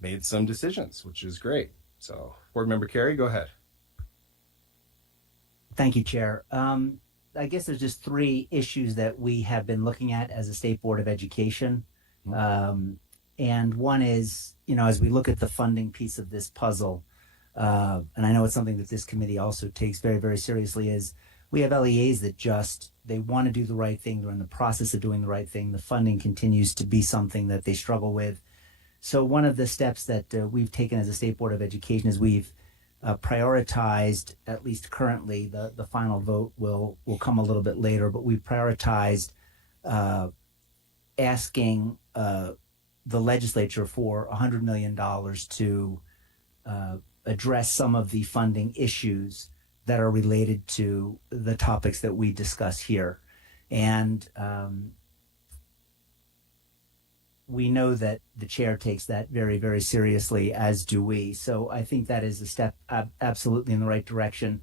made some decisions, which is great. So, Board Member Carey, go ahead. Thank you, Chair. I guess there's just three issues that we have been looking at as a State Board of Education. Um, and one is, as we look at the funding piece of this puzzle, and I know it's something that this committee also takes very, very seriously, is we have LEAs that they want to do the right thing. They're in the process of doing the right thing. The funding continues to be something that they struggle with. So one of the steps that we've taken as a State Board of Education is we've prioritized, at least currently, the final vote will come a little bit later, but we've prioritized asking the legislature for $100 million to address some of the funding issues that are related to the topics that we discuss here. And we know that the chair takes that very, very seriously, as do we. So I think that is a step absolutely in the right direction.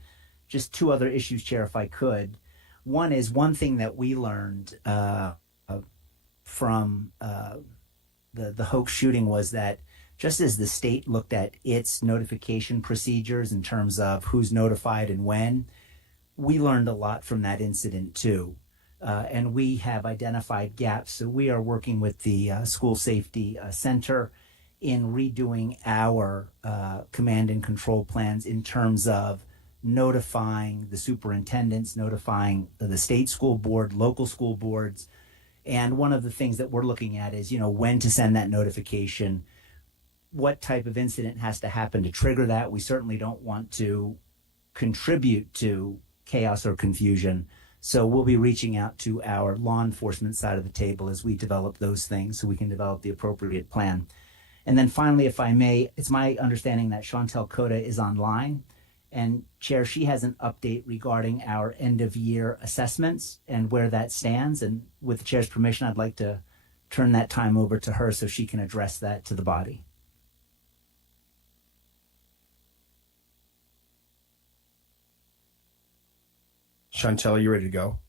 Just two other issues, Chair, if I could. One is one thing that we learned from the Hoax shooting was that just as the state looked at its notification procedures in terms of who's notified and when, we learned a lot from that incident too. And we have identified gaps. So we are working with the School Safety Center in redoing our command and control plans in terms of notifying the superintendents, notifying the state school board, local school boards. And one of the things that we're looking at is, when to send that notification, what type of incident has to happen to trigger that. We certainly don't want to contribute to chaos or confusion. So we'll be reaching out to our law enforcement side of the table as we develop those things so we can develop the appropriate plan. And then finally, if I may, it's my understanding that Chantel Cota is online. And Chair, she has an update regarding our end of year assessments and where that stands. And with the Chair's permission, I'd like to turn that time over to her so she can address that to the body. Chantel, you ready to go?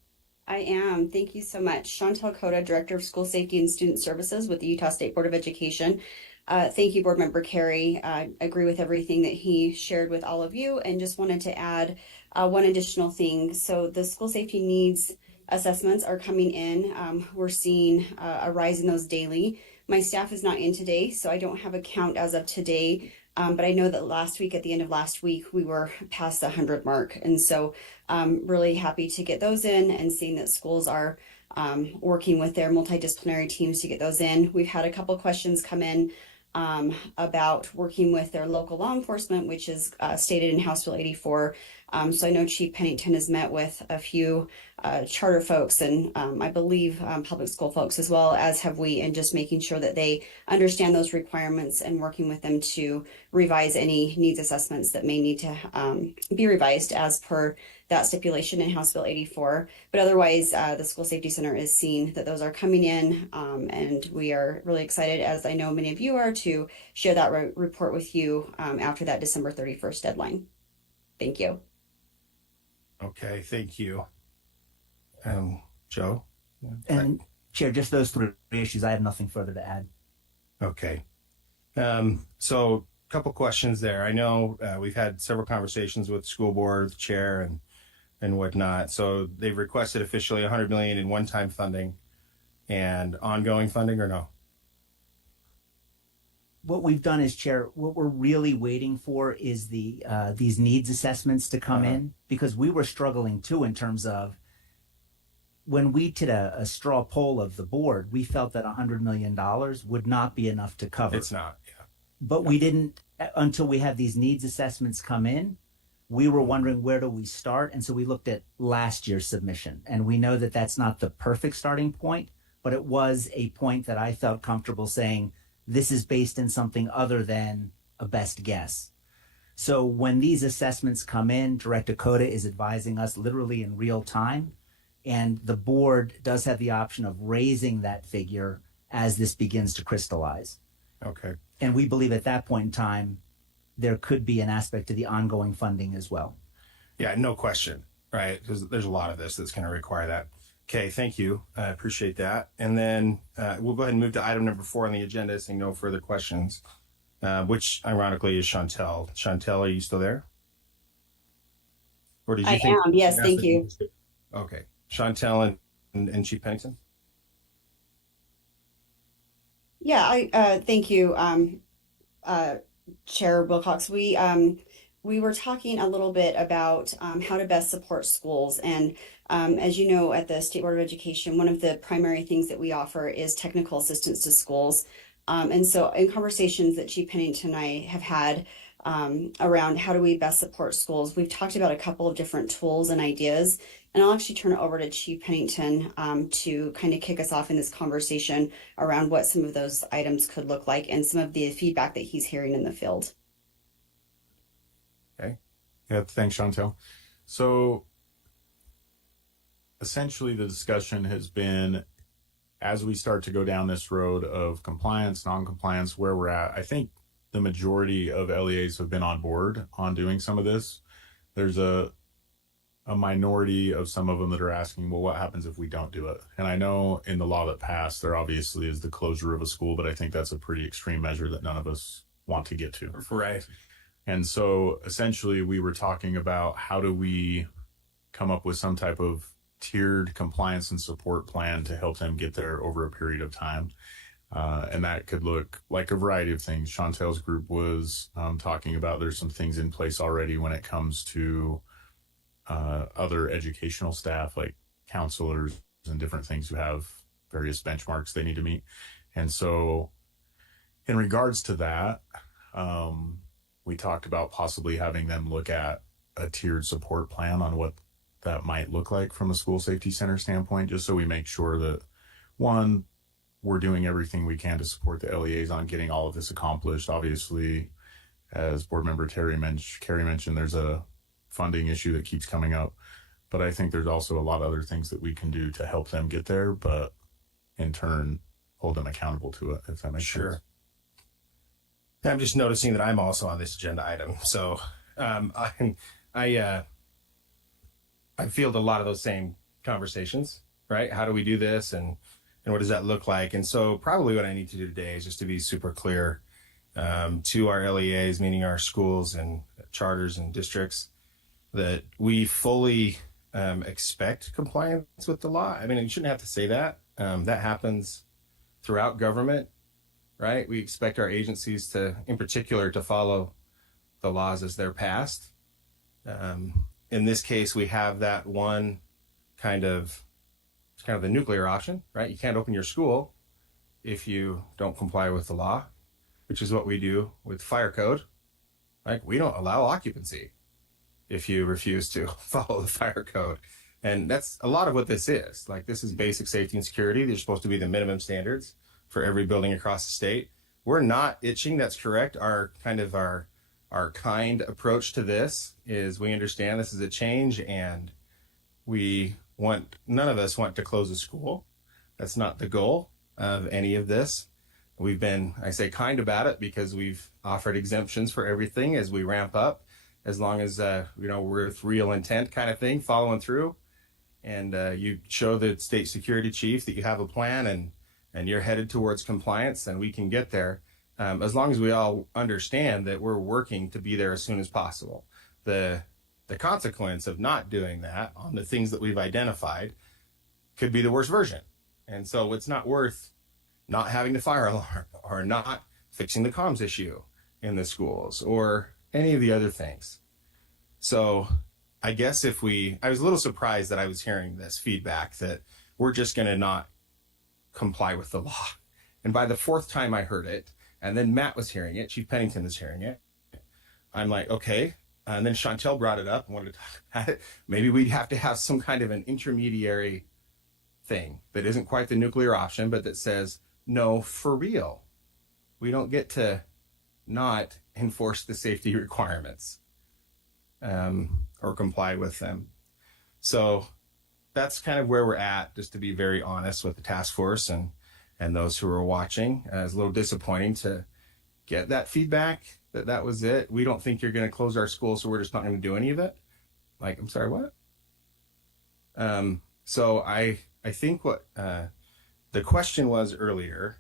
I am. Thank you so much. Chantel Cota, Director of School Safety and Student Services with the Utah State Board of Education. Thank you, Board Member Carey. I agree with everything that he shared with all of you and just wanted to add one additional thing. So the school safety needs assessments are coming in. We're seeing a rise in those daily. My staff is not in today, so I don't have a count as of today. But I know that last week, at the end of last week, we were past the 100 mark. And so really happy to get those in and seeing that schools are working with their multidisciplinary teams to get those in. We've had a couple questions come in about working with their local law enforcement, which is stated in House Bill 84. So I know Chief Pennington has met with a few charter folks and I believe public school folks, as well as have we, and just making sure that they understand those requirements and working with them to revise any needs assessments that may need to be revised as per that stipulation in House Bill 84. But otherwise, the School Safety Center is seeing that those are coming in, and we are really excited, as I know many of you are, to share that report with you after that December 31st deadline. Thank you. Okay, thank you. Joe? And Chair, just those three issues, I have nothing further to add. Okay. So a couple questions there. I know we've had several conversations with the school board, the chair, and whatnot. So they've requested officially $100 million in one-time funding and ongoing funding, or no? What we've done is, Chair, what we're really waiting for is these needs assessments to come in, because we were struggling too in terms of when we did a straw poll of the board, we felt that $100 million would not be enough to cover. It's not, yeah. But we didn't, until we had these needs assessments come in, we were wondering where do we start? And so we looked at last year's submission. And we know that that's not the perfect starting point, but it was a point that I felt comfortable saying, this is based in something other than a best guess. So when these assessments come in, Director Cota is advising us literally in real time. And the board does have the option of raising that figure as this begins to crystallize. Okay. And we believe at that point in time, there could be an aspect to the ongoing funding as well. Yeah, no question, right? Because there's a lot of this that's going to require that. Okay, thank you. I appreciate that. And then we'll go ahead and move to item number 4 on the agenda, seeing no further questions. which ironically is Chantel. Chantel, are you still there? Or did you I think? am. Yes, thank you. Okay. Chantel and Chief Pennington? Yeah, I thank you, uh, Chair Wilcox. We were talking a little bit about how to best support schools, and as you know, at the State Board of Education, one of the primary things that we offer is technical assistance to schools. And so, in conversations that Chief Pennington and I have had around how do we best support schools, we've talked about a couple of different tools and ideas. And I'll actually turn it over to Chief Pennington to kind of kick us off in this conversation around what some of those items could look like and some of the feedback that he's hearing in the field. Okay. Yeah, thanks, Chantel. So essentially, the discussion has been as we start to go down this road of compliance, non-compliance, where we're at. I think the majority of LEAs have been on board on doing some of this. There's a minority of some of them that are asking, well, what happens if we don't do it? And I know in the law that passed, there obviously is the closure of a school, but I think that's a pretty extreme measure that none of us want to get to. Right. And so essentially we were talking about how do we come up with some type of tiered compliance and support plan to help them get there over a period of time. And that could look like a variety of things. Chantel's group was talking about there's some things in place already when it comes to other educational staff like counselors and different things who have various benchmarks they need to meet. And so in regards to that, we talked about possibly having them look at a tiered support plan on what that might look like from a school safety center standpoint, just so we make sure that, one, we're doing everything we can to support the LEAs on getting all of this accomplished. Obviously, as board member Carrie mentioned, there's a funding issue that keeps coming up, but I think there's also a lot of other things that we can do to help them get there, but in turn hold them accountable to it, if that makes sense. I'm just noticing that I'm also on this agenda item, so I field a lot of those same conversations, right? How do we do this, and what does that look like? And so probably what I need to do today is just to be super clear to our LEAs, meaning our schools and charters and districts, that we fully expect compliance with the law. I mean, you shouldn't have to say that. That happens throughout government, right? We expect our agencies to, in particular, to follow the laws as they're passed. In this case, we have that one kind of the nuclear option, right? You can't open your school if you don't comply with the law, which is what we do with fire code. Like, we don't allow occupancy if you refuse to follow the fire code. And that's a lot of what this is. Like, this is basic safety and security. They're supposed to be the minimum standards for every building across the state. We're not itching. That's correct. Our kind approach to this is we understand this is a change, and none of us want to close a school. That's not the goal of any of this. We've been, I say kind about it because we've offered exemptions for everything as we ramp up, as long as, we're with real intent kind of thing, following through. And you show the state security chief that you have a plan and you're headed towards compliance, then we can get there. As long as we all understand that we're working to be there as soon as possible. The consequence of not doing that on the things that we've identified could be the worst version. And so it's not worth not having the fire alarm or not fixing the comms issue in the schools or any of the other things. So I guess I was a little surprised that I was hearing this feedback that we're just going to not comply with the law. And by the fourth time I heard it, and then Matt was hearing it, Chief Pennington was hearing it, I'm like, okay. And then Chantel brought it up and wanted to talk about it. Maybe we'd have to have some kind of an intermediary thing that isn't quite the nuclear option, but that says, no, for real, we don't get to not enforce the safety requirements or comply with them. So that's kind of where we're at, just to be very honest with the task force and those who are watching. It's a little disappointing to get that feedback that was it. We don't think you're going to close our school, so we're just not going to do any of it. Like, I'm sorry, what? So I think what the question was earlier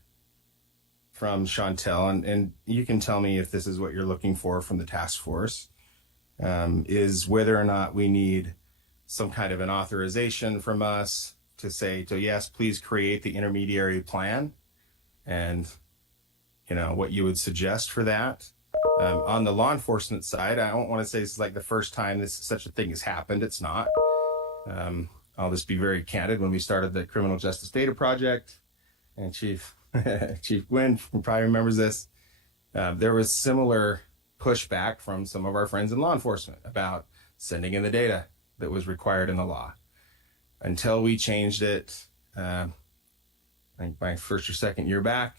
from Chantel, and you can tell me if this is what you're looking for from the task force, is whether or not we need some kind of an authorization from us to say, to yes, please create the intermediary plan, and what you would suggest for that. On the law enforcement side, I don't want to say this is like the first time such a thing has happened. It's not. I'll just be very candid. When we started the Criminal Justice Data Project, and Chief Gwynn probably remembers this, there was similar pushback from some of our friends in law enforcement about sending in the data that was required in the law. Until we changed it, I think my first or second year back,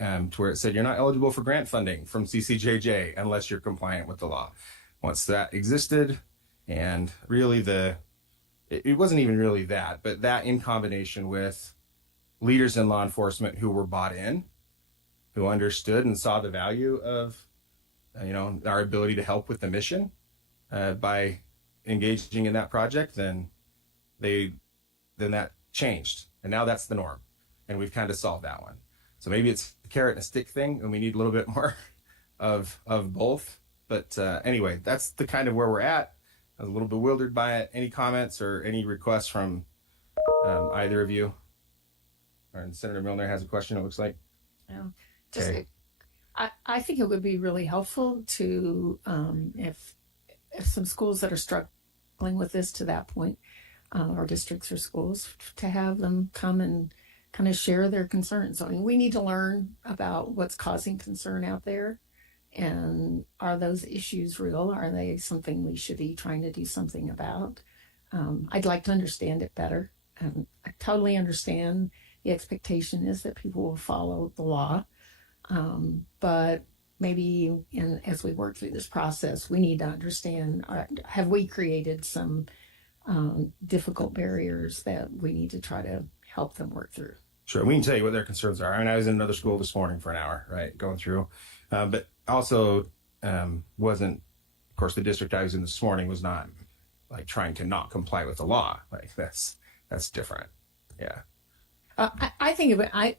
to where it said you're not eligible for grant funding from CCJJ unless you're compliant with the law. Once that existed, and really it wasn't even really that, but that in combination with leaders in law enforcement who were bought in, who understood and saw the value of, our ability to help with the mission by engaging in that project, then that changed. And now that's the norm. And we've kind of solved that one. So maybe it's a carrot and a stick thing, and we need a little bit more of both. But anyway, that's the kind of where we're at. I was a little bewildered by it. Any comments or any requests from either of you? And Senator Milner has a question, it looks like. Yeah. Okay. I think it would be really helpful to, if some schools that are struggling with this to that point, or districts or schools, to have them come and kind of share their concerns. I mean, we need to learn about what's causing concern out there. And are those issues real? Are they something we should be trying to do something about? I'd like to understand it better. I totally understand the expectation is that people will follow the law. But maybe as we work through this process, we need to understand, have we created some difficult barriers that we need to try to help them work through? Sure, we can tell you what their concerns are. I mean, I was in another school this morning for an hour, right, going through. But also wasn't, of course, the district I was in this morning was not like trying to not comply with the law. Like that's different. Yeah. I think of it. I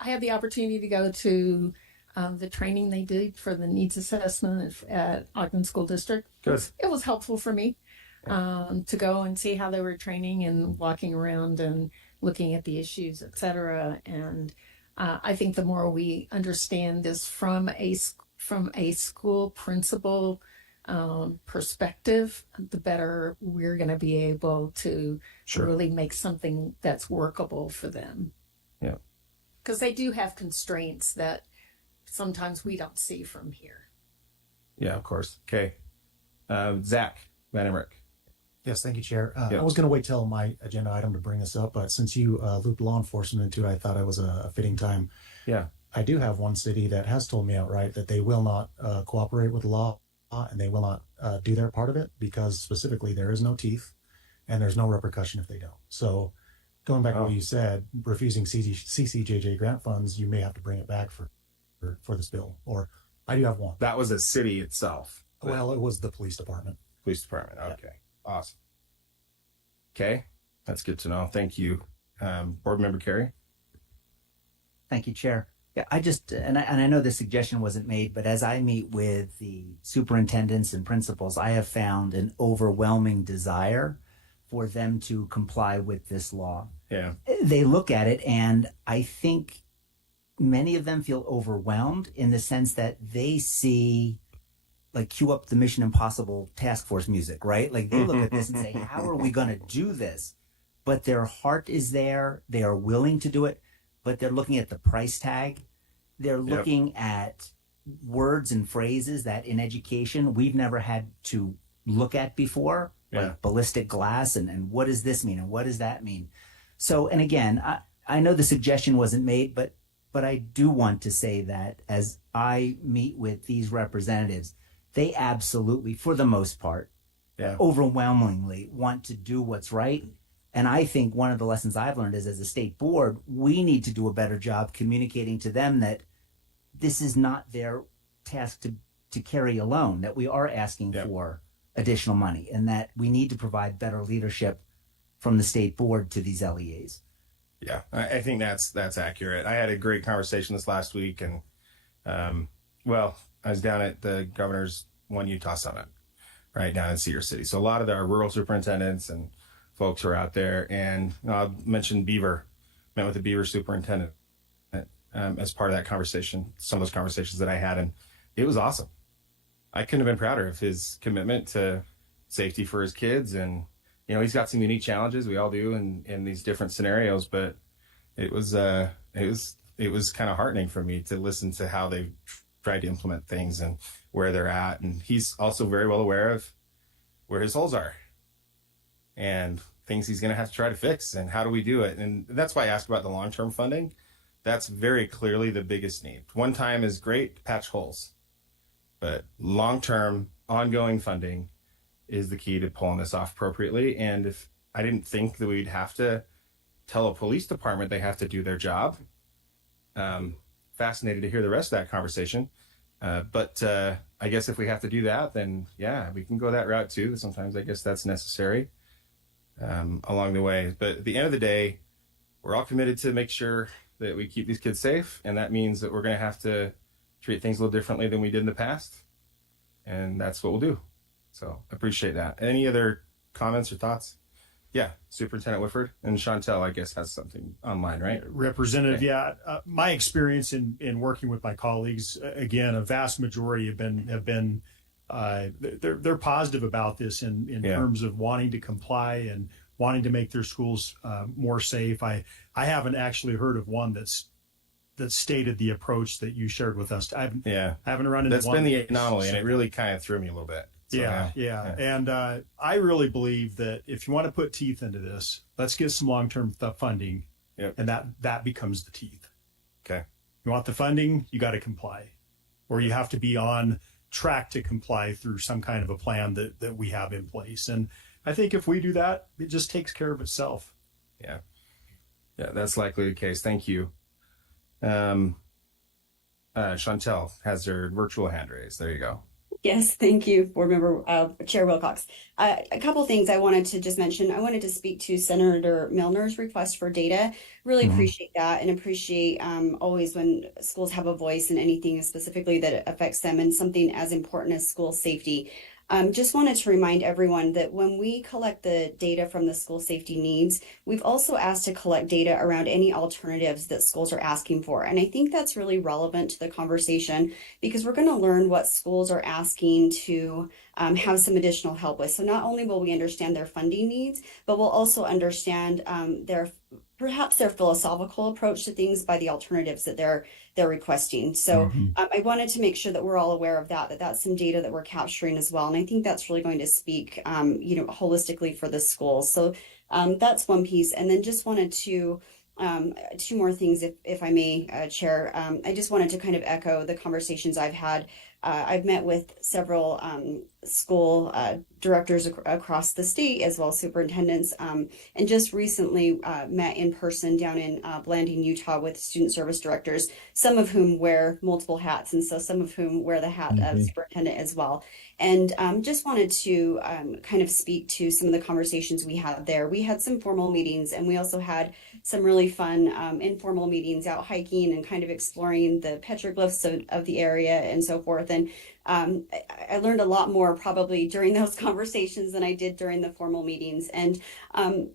had the opportunity to go to the training they did for the needs assessment at Ogden School District. Good. It was helpful for me to go and see how they were training and walking around and looking at the issues, et cetera. And I think the more we understand this from a school principal perspective, the better we're going to be able to really make something that's workable for them. Yeah. Because they do have constraints that sometimes we don't see from here. Yeah, of course. Okay. Zach Van Emmerich. Yes, thank you, Chair. Yes. I was going to wait till my agenda item to bring this up, but since you looped law enforcement into it, I thought it was a fitting time. Yeah. I do have one city that has told me outright that they will not cooperate with the law and they will not do their part of it because specifically there is no teeth and there's no repercussion if they don't. So going back to what you said, refusing CCJJ grant funds, you may have to bring it back for this bill. Or I do have one. That was a city itself. Well, it was the police department. Police department. Okay. Awesome. Okay. That's good to know. Thank you. Board Member Carey. Thank you, Chair. Yeah, I know the suggestion wasn't made, but as I meet with the superintendents and principals, I have found an overwhelming desire for them to comply with this law. Yeah. They look at it, and I think many of them feel overwhelmed in the sense that they see, like, cue up the Mission Impossible task force music, right? Like, they look at this and say, how are we going to do this? But their heart is there. They are willing to do it, but they're looking at the price tag. They're looking at words and phrases that in education we've never had to look at before, like ballistic glass and what does this mean and what does that mean? So, and again, I know the suggestion wasn't made, but I do want to say that as I meet with these representatives, they absolutely, for the most part, overwhelmingly want to do what's right. And I think one of the lessons I've learned is, as a state board, we need to do a better job communicating to them that this is not their task to carry alone, that we are asking for additional money and that we need to provide better leadership from the state board to these LEAs. Yeah, I think that's accurate. I had a great conversation this last week, and well, I was down at the governor's One Utah Summit, right down in Cedar City. So a lot of our rural superintendents and folks were out there, and I mentioned Beaver. Met with the Beaver superintendent as part of that conversation. Some of those conversations that I had, and it was awesome. I couldn't have been prouder of his commitment to safety for his kids, and he's got some unique challenges. We all do in these different scenarios, but it was kind of heartening for me to listen to how they've tried to implement things and where they're at. And he's also very well aware of where his holes are and things he's going to have to try to fix, and how do we do it. And that's why I asked about the long-term funding. That's very clearly the biggest need. One time is great to patch holes, but long-term ongoing funding is the key to pulling this off appropriately. And if I didn't think that we'd have to tell a police department they have to do their job, fascinated to hear the rest of that conversation. But I guess if we have to do that, then yeah, we can go that route too. Sometimes I guess that's necessary along the way. But at the end of the day, we're all committed to make sure that we keep these kids safe. And that means that we're going to have to treat things a little differently than we did in the past. And that's what we'll do. So I appreciate that. Any other comments or thoughts? Yeah, Superintendent Whitford, and Chantel, I guess, has something online, right? Representative, Okay. yeah. My experience in working with my colleagues, again, a vast majority have been they're positive about this in Yeah. terms of wanting to comply and wanting to make their schools more safe. I haven't actually heard of one that stated the approach that you shared with us. I haven't run into That's one. been the anomaly, and it really kind of threw me a little bit. So, Yeah. And I really believe that if you want to put teeth into this, let's get some long-term funding, Yep. and that becomes the teeth. Okay. You want the funding, you got to comply, or you have to be on track to comply through some kind of a plan that we have in place. And I think if we do that, it just takes care of itself. Yeah, that's likely the case. Thank you. Chantel has her virtual hand raised. There you go. Yes, thank you, Board Member Chair Wilcox. A couple things I wanted to just mention. I wanted to speak to Senator Milner's request for data. Really appreciate that, and appreciate always when schools have a voice in anything specifically that affects them, and something as important as school safety. Just wanted to remind everyone that when we collect the data from the school safety needs, we've also asked to collect data around any alternatives that schools are asking for. And I think that's really relevant to the conversation, because we're going to learn what schools are asking to have some additional help with. So not only will we understand their funding needs, but we'll also understand perhaps their philosophical approach to things by the alternatives that they're requesting. So I wanted to make sure that we're all aware of that's some data that we're capturing as well. And I think that's really going to speak, holistically for the schools. So that's one piece. And then just wanted to two more things, if I may, Chair. I just wanted to kind of echo the conversations I've had. I've met with several school directors across the state, as well as superintendents, and just recently met in person down in Blanding, Utah, with student service directors, some of whom wear multiple hats, and so some of whom wear the hat of superintendent as well. And just wanted to kind of speak to some of the conversations we had there. We had some formal meetings, and we also had some really fun informal meetings out hiking and kind of exploring the petroglyphs of the area and so forth. And I learned a lot more probably during those conversations than I did during the formal meetings. And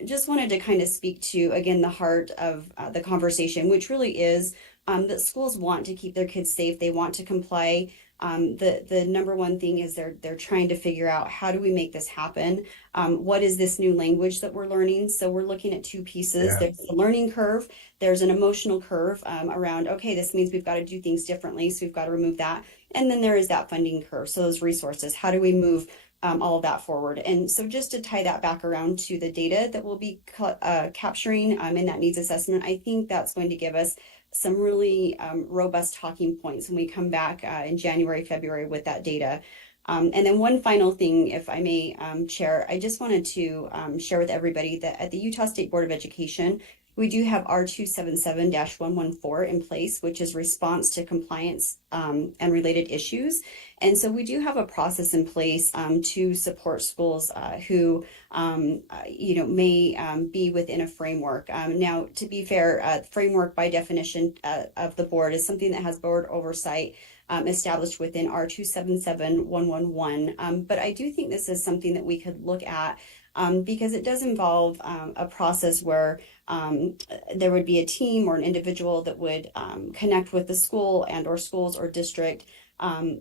just wanted to kind of speak to, again, the heart of the conversation, which really is that schools want to keep their kids safe. They want to comply. The number one thing is they're trying to figure out, how do we make this happen? What is this new language that we're learning? So we're looking at two pieces. Yeah. There's a learning curve. There's an emotional curve around, okay, this means we've got to do things differently, so we've got to remove that. And then there is that funding curve. So those resources, how do we move all of that forward? And so just to tie that back around to the data that we'll be capturing in that needs assessment, I think that's going to give us some really robust talking points when we come back in January, February with that data. And then one final thing, if I may, Chair, I just wanted to share with everybody that at the Utah State Board of Education, We do have R277-114 in place, which is response to compliance and related issues. And so we do have a process in place to support schools who, may be within a framework. Now, to be fair, framework by definition of the board is something that has board oversight established within R277-111. But I do think this is something that we could look at because it does involve a process where there would be a team or an individual that would connect with the school and or schools or district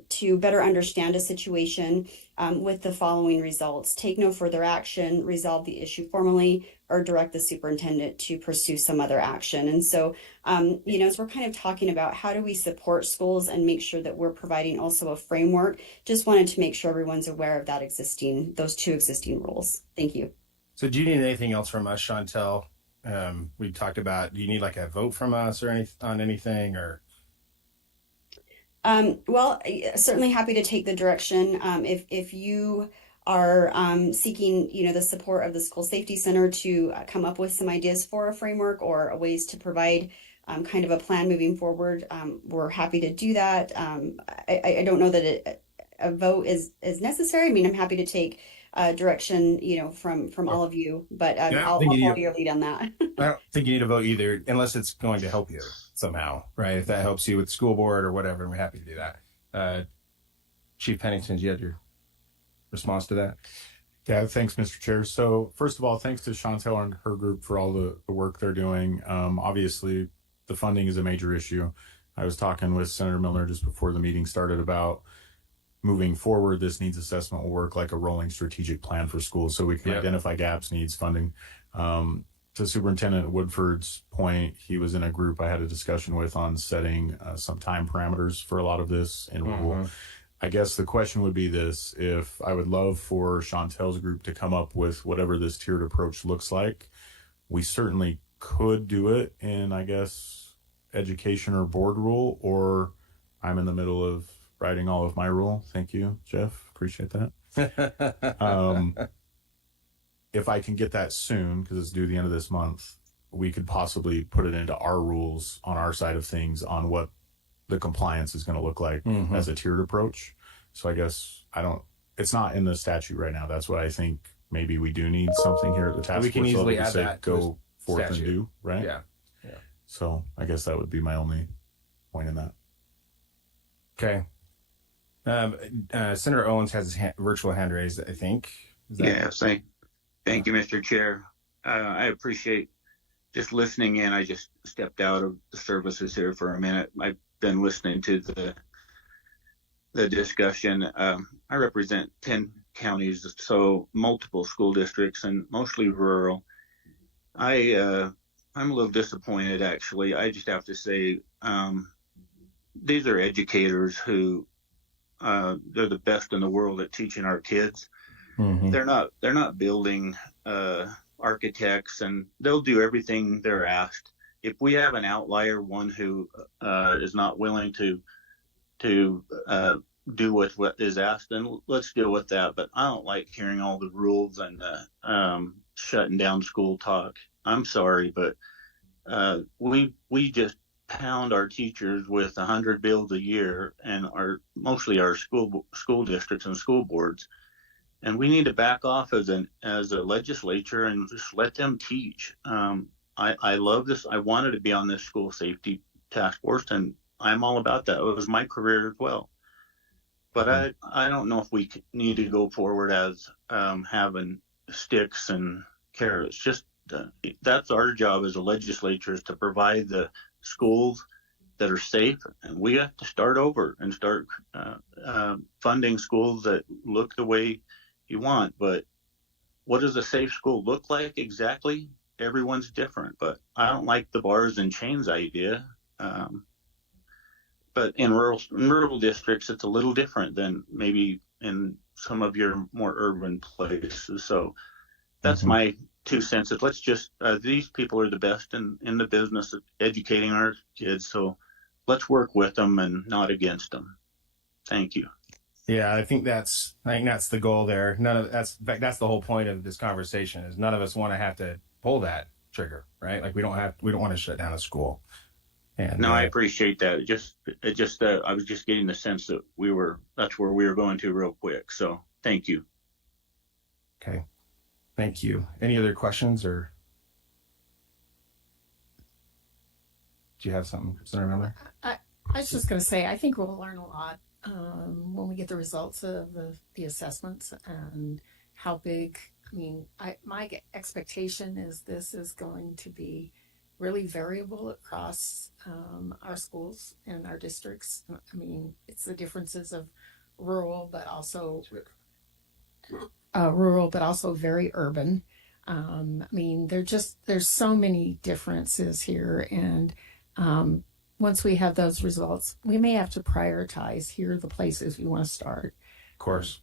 to better understand a situation with the following results: take no further action, resolve the issue formally, or direct the superintendent to pursue some other action. And so, as we're kind of talking about how do we support schools and make sure that we're providing also a framework, just wanted to make sure everyone's aware of those two existing rules. Thank you. So do you need anything else from us, Chantel? We talked about, do you need like a vote from us or on anything, or? Well, certainly happy to take the direction. If you are seeking, the support of the School Safety Center to come up with some ideas for a framework or ways to provide kind of a plan moving forward, we're happy to do that. I don't know that a vote is necessary. I mean, I'm happy to take direction, from all of you, but I'll follow your lead on that. I don't think you need a vote either, unless it's going to help you somehow, right? If that helps you with school board or whatever, and we're happy to do that. Chief Pennington, do you have your response to that? Yeah, thanks, Mr. Chair. So first of all, thanks to Chantel and her group for all the work they're doing. Obviously, the funding is a major issue. I was talking with Senator Miller just before the meeting started about moving forward. This needs assessment will work like a rolling strategic plan for schools so we can identify gaps, needs, funding. To Superintendent Woodford's point, he was in a group I had a discussion with on setting some time parameters for a lot of this in rule. I guess the question would be this: if I would love for Chantel's group to come up with whatever this tiered approach looks like, we certainly could do it in, I guess, education or board rule, or I'm in the middle of writing all of my rule. Thank you, Jeff. Appreciate that. If I can get that soon, because it's due the end of this month, we could possibly put it into our rules on our side of things on what the compliance is going to look like as a tiered approach. So I guess it's not in the statute right now. That's what I think maybe we do need something here at the task force. We can easily level to add say, that to go forth statute. and do, right? Yeah. So I guess that would be my only point in that. Okay. Senator Owens has his virtual hand raised, I think. Yes, thank you, Mr. Chair. I appreciate just listening in. I just stepped out of the services here for a minute. I've been listening to the discussion. I represent 10 counties, so multiple school districts and mostly rural. I'm a little disappointed, actually. I just have to say, these are educators who they're the best in the world at teaching our kids. They're not building architects, and they'll do everything they're asked. If we have an outlier, one who is not willing to do what is asked, then let's deal with that. But I don't like hearing all the rules and shutting down school talk. I'm sorry, but we just pound our teachers with 100 bills a year, and mostly our school districts and school boards. And we need to back off as a legislature and just let them teach. I love this. I wanted to be on this school safety task force, and I'm all about that. It was my career as well. But I don't know if we need to go forward as having sticks and carrots. Just that's our job as a legislature, is to provide the schools that are safe, and we have to start over and start funding schools that look the way you want. But what does a safe school look like exactly? Everyone's different, but I don't like the bars and chains idea. But in rural districts, it's a little different than maybe in some of your more urban places. So that's my 2 cents. Let's just these people are the best in the business of educating our kids. So let's work with them and not against them. Thank you. Yeah, I think that's the goal there. In fact, that's the whole point of this conversation, is none of us want to have to pull that trigger, right? Like we don't want to shut down a school. And No, I appreciate that. It just I was just getting the sense that that's where we were going to real quick. So thank you. okay, thank you. Any other questions, or do you have something to remember? I was just going to say, I think we'll learn a lot when we get the results of the assessments and how big. I mean, my expectation is this is going to be really variable across our schools and our districts. I mean, it's the differences of rural, but also very urban. I mean, there's so many differences here, and once we have those results, we may have to prioritize. Here are the places we want to start. Of course.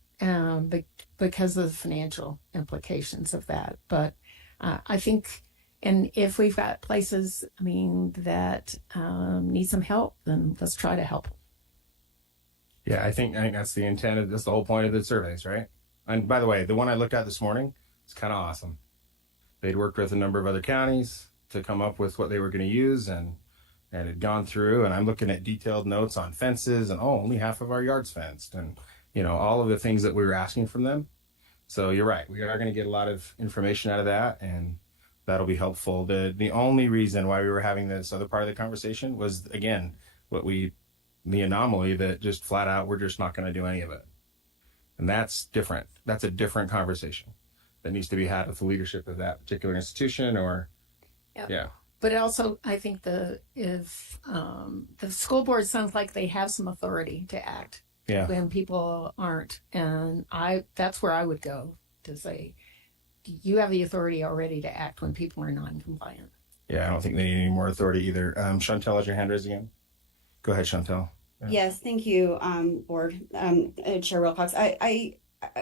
Because of the financial implications of that. But I think, and if we've got places, I mean, that need some help, then let's try to help. Yeah, I think that's the intent. That's the whole point of the surveys, right? And by the way, the one I looked at this morning is kind of awesome. They'd worked with a number of other counties to come up with what they were going to use, and had gone through. And I'm looking at detailed notes on fences, and only half of our yard's fenced, and all of the things that we were asking from them. So you're right. We are going to get a lot of information out of that, and that'll be helpful. The only reason why we were having this other part of the conversation was, again, the anomaly that just flat out, we're just not going to do any of it. And that's different. That's a different conversation that needs to be had with the leadership of that particular institution, or, yeah. But also, I think if the school board sounds like they have some authority to act. Yeah. When people aren't, and that's where I would go to say, you have the authority already to act when people are non-compliant. Yeah, I don't think they need any more authority either. Chantel, has your hand raised again? Go ahead, Chantel. Yeah. Yes, thank you, Board Chair Wilcox. A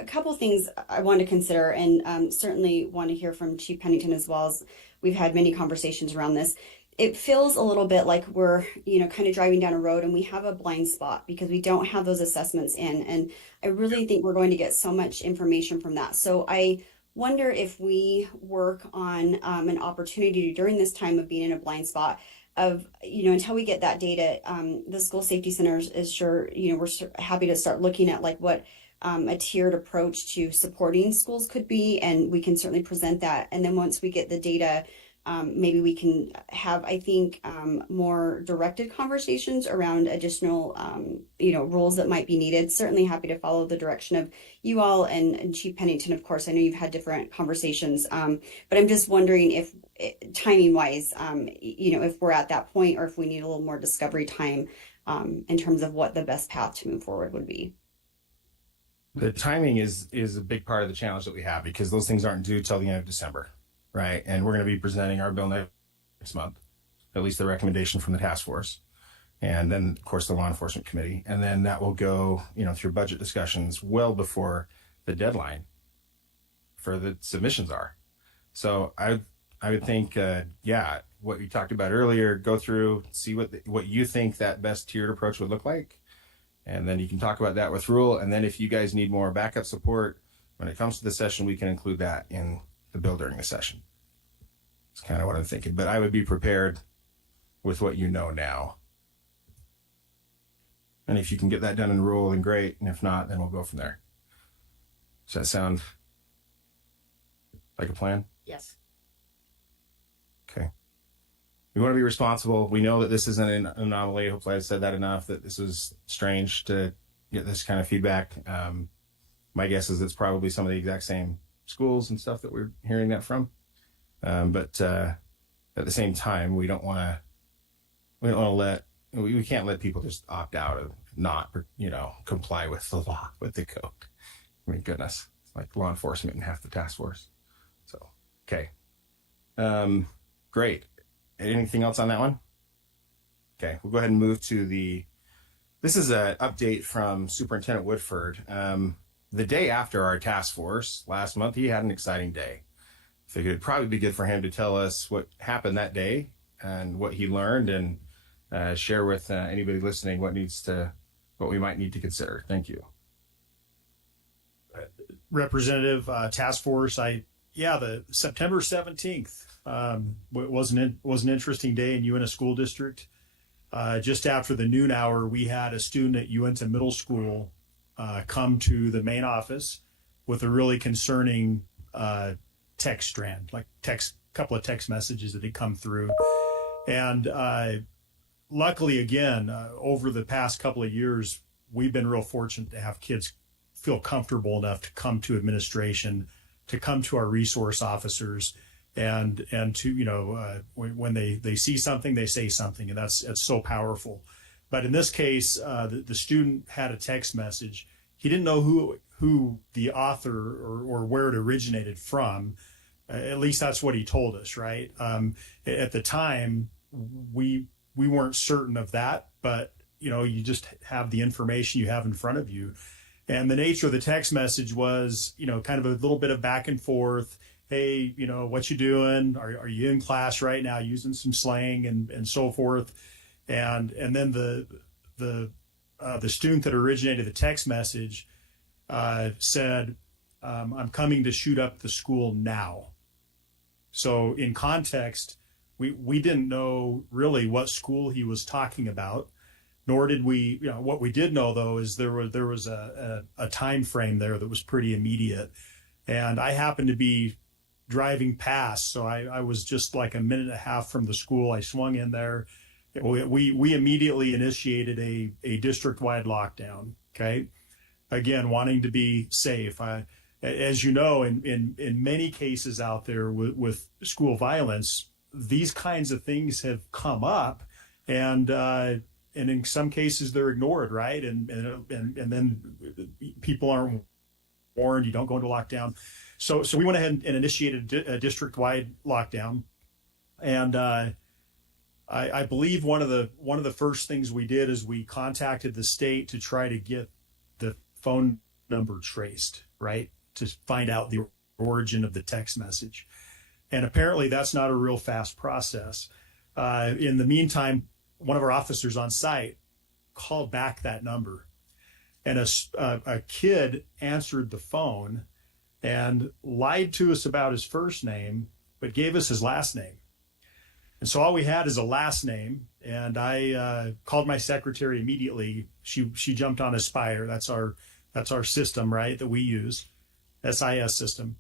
couple things I want to consider, and certainly want to hear from Chief Pennington as well, as we've had many conversations around this. It feels a little bit like we're, kind of driving down a road and we have a blind spot because we don't have those assessments in. And I really think we're going to get so much information from that. So I wonder if we work on an opportunity during this time of being in a blind spot of, until we get that data, the School Safety Center is sure, we're happy to start looking at like what a tiered approach to supporting schools could be. And we can certainly present that. And then once we get the data, maybe we can have, I think, more directed conversations around additional, rules that might be needed. Certainly happy to follow the direction of you all and Chief Pennington. Of course, I know you've had different conversations, but I'm just wondering if timing wise, if we're at that point or if we need a little more discovery time in terms of what the best path to move forward would be. The timing is a big part of the challenge that we have, because those things aren't due till the end of December. Right. And we're going to be presenting our bill next month, at least the recommendation from the task force. And then, of course, the law enforcement committee. And then that will go, through budget discussions well before the deadline for the submissions are. So I would think, what you talked about earlier, go through, see what you think that best tiered approach would look like. And then you can talk about that with Rule. And then if you guys need more backup support when it comes to the session, we can include that in the bill during the session. It's kind of what I'm thinking, but I would be prepared with what you know now. And if you can get that done in Rule, then great. And if not, then we'll go from there. Does that sound like a plan? Yes. Okay. We want to be responsible. We know that this isn't an anomaly. Hopefully I've said that enough, that this is strange to get this kind of feedback. My guess is it's probably some of the exact same schools and stuff that we're hearing that from. But at the same time, we don't want to we can't let people just opt out of not, comply with the law, with the code. I mean, goodness, it's like law enforcement and half the task force. So, okay. Great. Anything else on that one? Okay, we'll go ahead and move to this is an update from Superintendent Woodford. The day after our task force last month, he had an exciting day. Figured it'd probably be good for him to tell us what happened that day and what he learned, and share with anybody listening what we might need to consider. Thank you. Representative, task force, the September 17th, It was an interesting day in Uinta School District. Just after the noon hour, we had a student at Uinta Middle School come to the main office with a really concerning text strand, like couple of text messages that had come through. And luckily, again, over the past couple of years, we've been real fortunate to have kids feel comfortable enough to come to administration, to come to our resource officers, and to when they see something, they say something, and that's so powerful. But in this case, the student had a text message. He didn't know who the author or where it originated from. At least that's what he told us, right? At the time, we weren't certain of that, but you just have the information you have in front of you. And the nature of the text message was, kind of a little bit of back and forth. Hey, what you doing? Are you in class right now? Using some slang and so forth. And then the student that originated the text message said, "I'm coming to shoot up the school now." So in context, we didn't know really what school he was talking about, nor did we. What we did know though is there was a time frame there that was pretty immediate, and I happened to be driving past, so I was just like a minute and a half from the school. I swung in there. We immediately initiated a district-wide lockdown. Okay, again, wanting to be safe. As you know, in many cases out there with school violence, these kinds of things have come up, and in some cases they're ignored, right? And then people aren't warned. You don't go into lockdown. So we went ahead and initiated a district-wide lockdown, and I believe one of the first things we did is we contacted the state to try to get the phone number traced, right, to find out the origin of the text message. And apparently that's not a real fast process. In the meantime, one of our officers on site called back that number, and a kid answered the phone and lied to us about his first name, but gave us his last name. And so all we had is a last name, and I called my secretary immediately. She jumped on Aspire. That's our system, right, that we use, SIS system.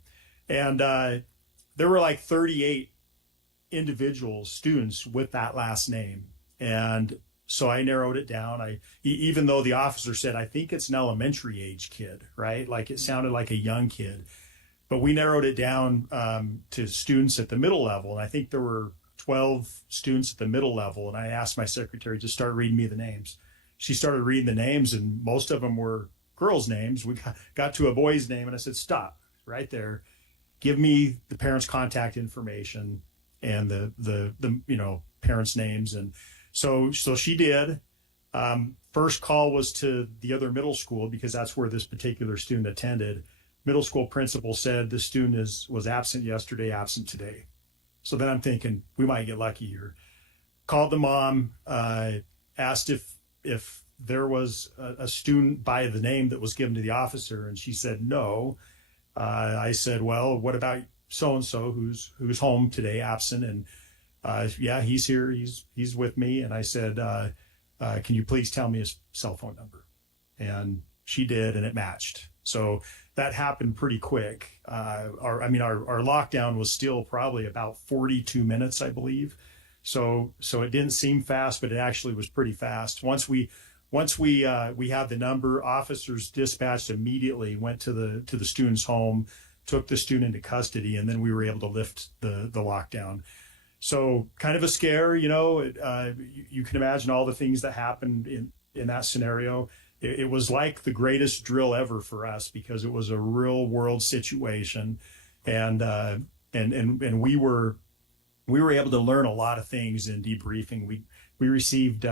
And there were like 38 individual students with that last name. And so I narrowed it down. Even though the officer said, I think it's an elementary age kid, right? Like it sounded like a young kid. But we narrowed it down to students at the middle level. And I think there were 12 students at the middle level. And I asked my secretary to start reading me the names. She started reading the names, and most of them were girls' names. We got to a boy's name, and I said, stop right there. Give me the parents' contact information and the parents' names. And so she did. First call was to the other middle school, because that's where this particular student attended. Middle school principal said the student was absent yesterday, absent today. So then I'm thinking we might get lucky here. Called the mom, asked if there was a student by the name that was given to the officer, and she said no. I said, well, what about so-and-so who's home today, absent? And yeah, he's here. He's with me. And I said, can you please tell me his cell phone number? And she did, and it matched. So that happened pretty quick. Our lockdown was still probably about 42 minutes, I believe. So it didn't seem fast, but it actually was pretty fast. Once we had the number, officers dispatched immediately, went to the student's home, took the student into custody, and then we were able to lift the lockdown. So kind of a scare, you can imagine all the things that happened in that scenario. It was like the greatest drill ever for us, because it was a real world situation, and we were able to learn a lot of things in debriefing. We received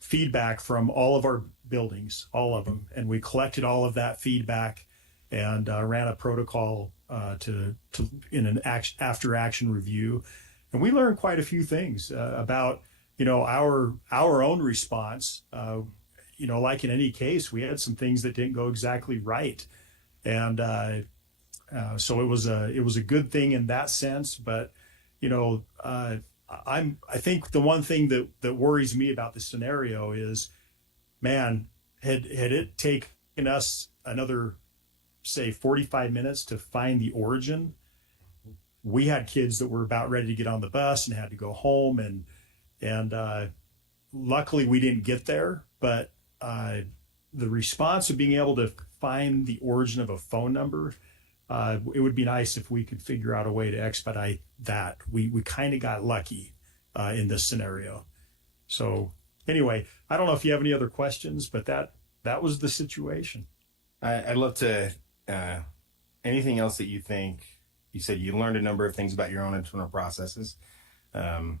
feedback from all of our buildings, all of them, and we collected all of that feedback and ran a protocol in an after action review, and we learned quite a few things about our own response. Like in any case, we had some things that didn't go exactly right, and So it was a good thing in that sense. But you know, I think the one thing that worries me about the scenario is, man, had it taken us another, say, 45 minutes to find the origin, we had kids that were about ready to get on the bus and had to go home, and luckily we didn't get there. But the response of being able to find the origin of a phone number, it would be nice if we could figure out a way to expedite that. We kind of got lucky in this scenario. So anyway, I don't know if you have any other questions, but that was the situation. I'd love to, anything else that you think, you said you learned a number of things about your own internal processes. I'd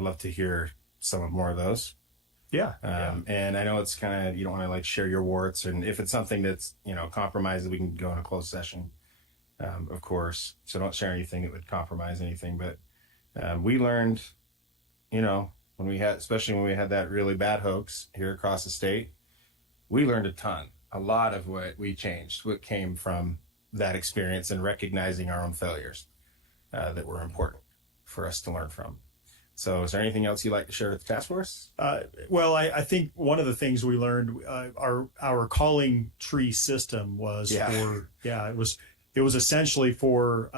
love to hear some more of those. Yeah. And I know it's kind of, you don't want to like share your warts, and if it's something that's, compromised, we can go in a closed session, of course. So don't share anything that would compromise anything. But we learned, especially when we had that really bad hoax here across the state, we learned a ton. A lot of what we changed, what came from that experience and recognizing our own failures that were important for us to learn from. So is there anything else you'd like to share with the task force? Well, I think one of the things we learned, our calling tree system was it was essentially for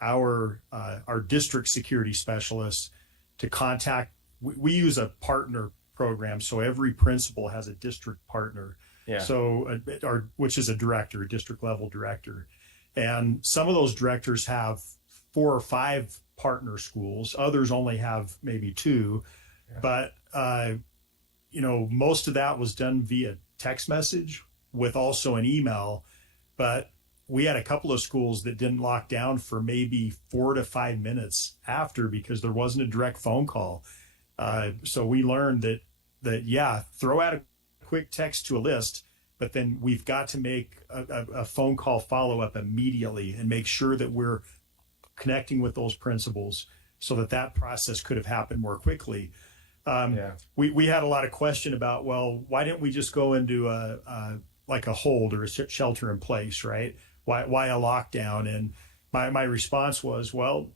our district security specialists to contact. We use a partner program, so every principal has a district partner. Yeah. So which is a director, a district level director, and some of those directors have 4 or 5 partner schools. Others only have maybe 2, but most of that was done via text message with also an email. But we had a couple of schools that didn't lock down for maybe 4 to 5 minutes after, because there wasn't a direct phone call. So we learned that throw out a quick text to a list, but then we've got to make a phone call follow-up immediately and make sure that we're connecting with those principals so that process could have happened more quickly. We had a lot of question about, well, why didn't we just go into a hold or a shelter in place, right? Why a lockdown? And my response was, well,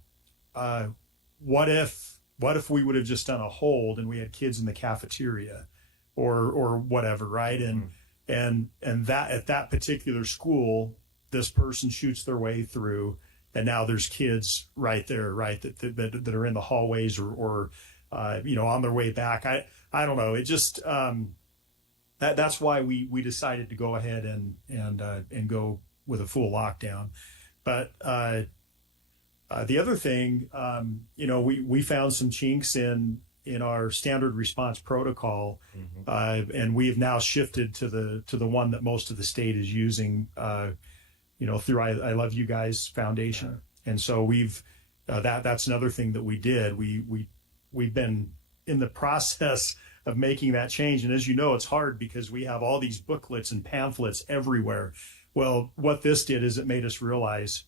what if we would have just done a hold and we had kids in the cafeteria or whatever, right? And that at that particular school, this person shoots their way through, and now there's kids right there, right, that are in the hallways or on their way back. I don't know. It just that's why we decided to go ahead and go with a full lockdown. But the other thing, we found some chinks in our standard response protocol, and we have now shifted to the one that most of the state is using, through I Love You Guys Foundation. And so we've that's another thing that we did. We've been in the process of making that change, and as you know, it's hard because we have all these booklets and pamphlets everywhere. Well, what this did is it made us realize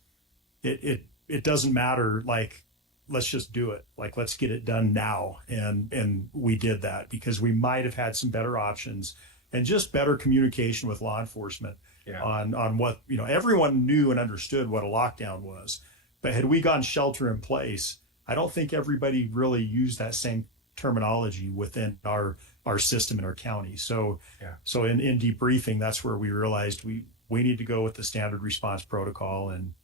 it doesn't matter, like, let's just do it. Like, let's get it done now. And we did that because we might have had some better options and just better communication with law enforcement on what, everyone knew and understood what a lockdown was. But had we gone shelter in place, I don't think everybody really used that same terminology within our system in our county. So in debriefing, that's where we realized we need to go with the standard response protocol, and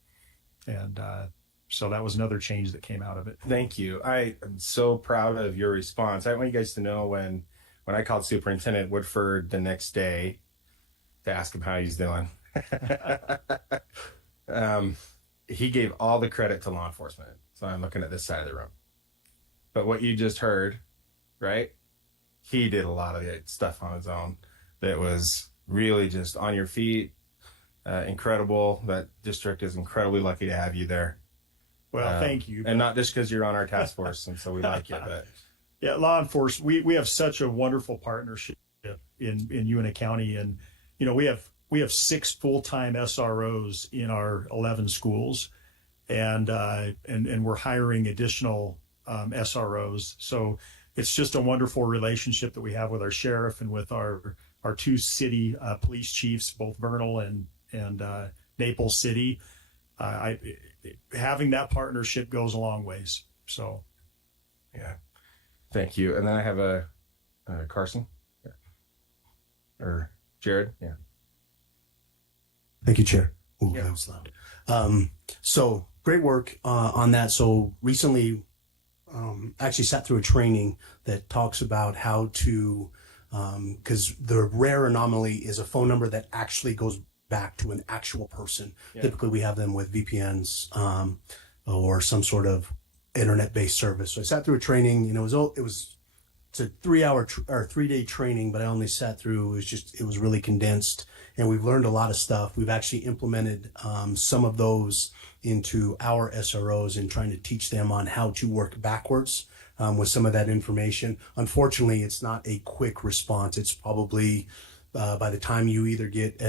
so that was another change that came out of it. Thank you. I am so proud of your response. I want you guys to know when I called Superintendent Woodford the next day to ask him how he's doing, he gave all the credit to law enforcement. So I'm looking at this side of the room. But what you just heard, right? He did a lot of the stuff on his own that was really just on your feet. Incredible. That district is incredibly lucky to have you there. Well, thank you. And not just because you're on our task force and so we like you, but yeah, law enforcement, we have such a wonderful partnership in Uintah County, and we have 6 full-time SROs in our 11 schools, and we're hiring additional SROs. So it's just a wonderful relationship that we have with our sheriff and with our 2 city police chiefs, both Vernal and Naples City. I having that partnership goes a long ways. So, Yeah. Thank you. And then I have a Carson or Jared. Yeah. Thank you, Chair. Ooh, Yeah. that was loud. So great work on that. So recently, actually sat through a training that talks about how to, because the rare anomaly is a phone number that actually goes back to an actual person. Yeah. Typically, we have them with VPNs or some sort of internet-based service. So I sat through a training. It was it's a 3-hour or 3-day training, but I only sat through. It was really condensed, and we've learned a lot of stuff. We've actually implemented some of those into our SROs and trying to teach them on how to work backwards with some of that information. Unfortunately, it's not a quick response. It's probably by the time you either get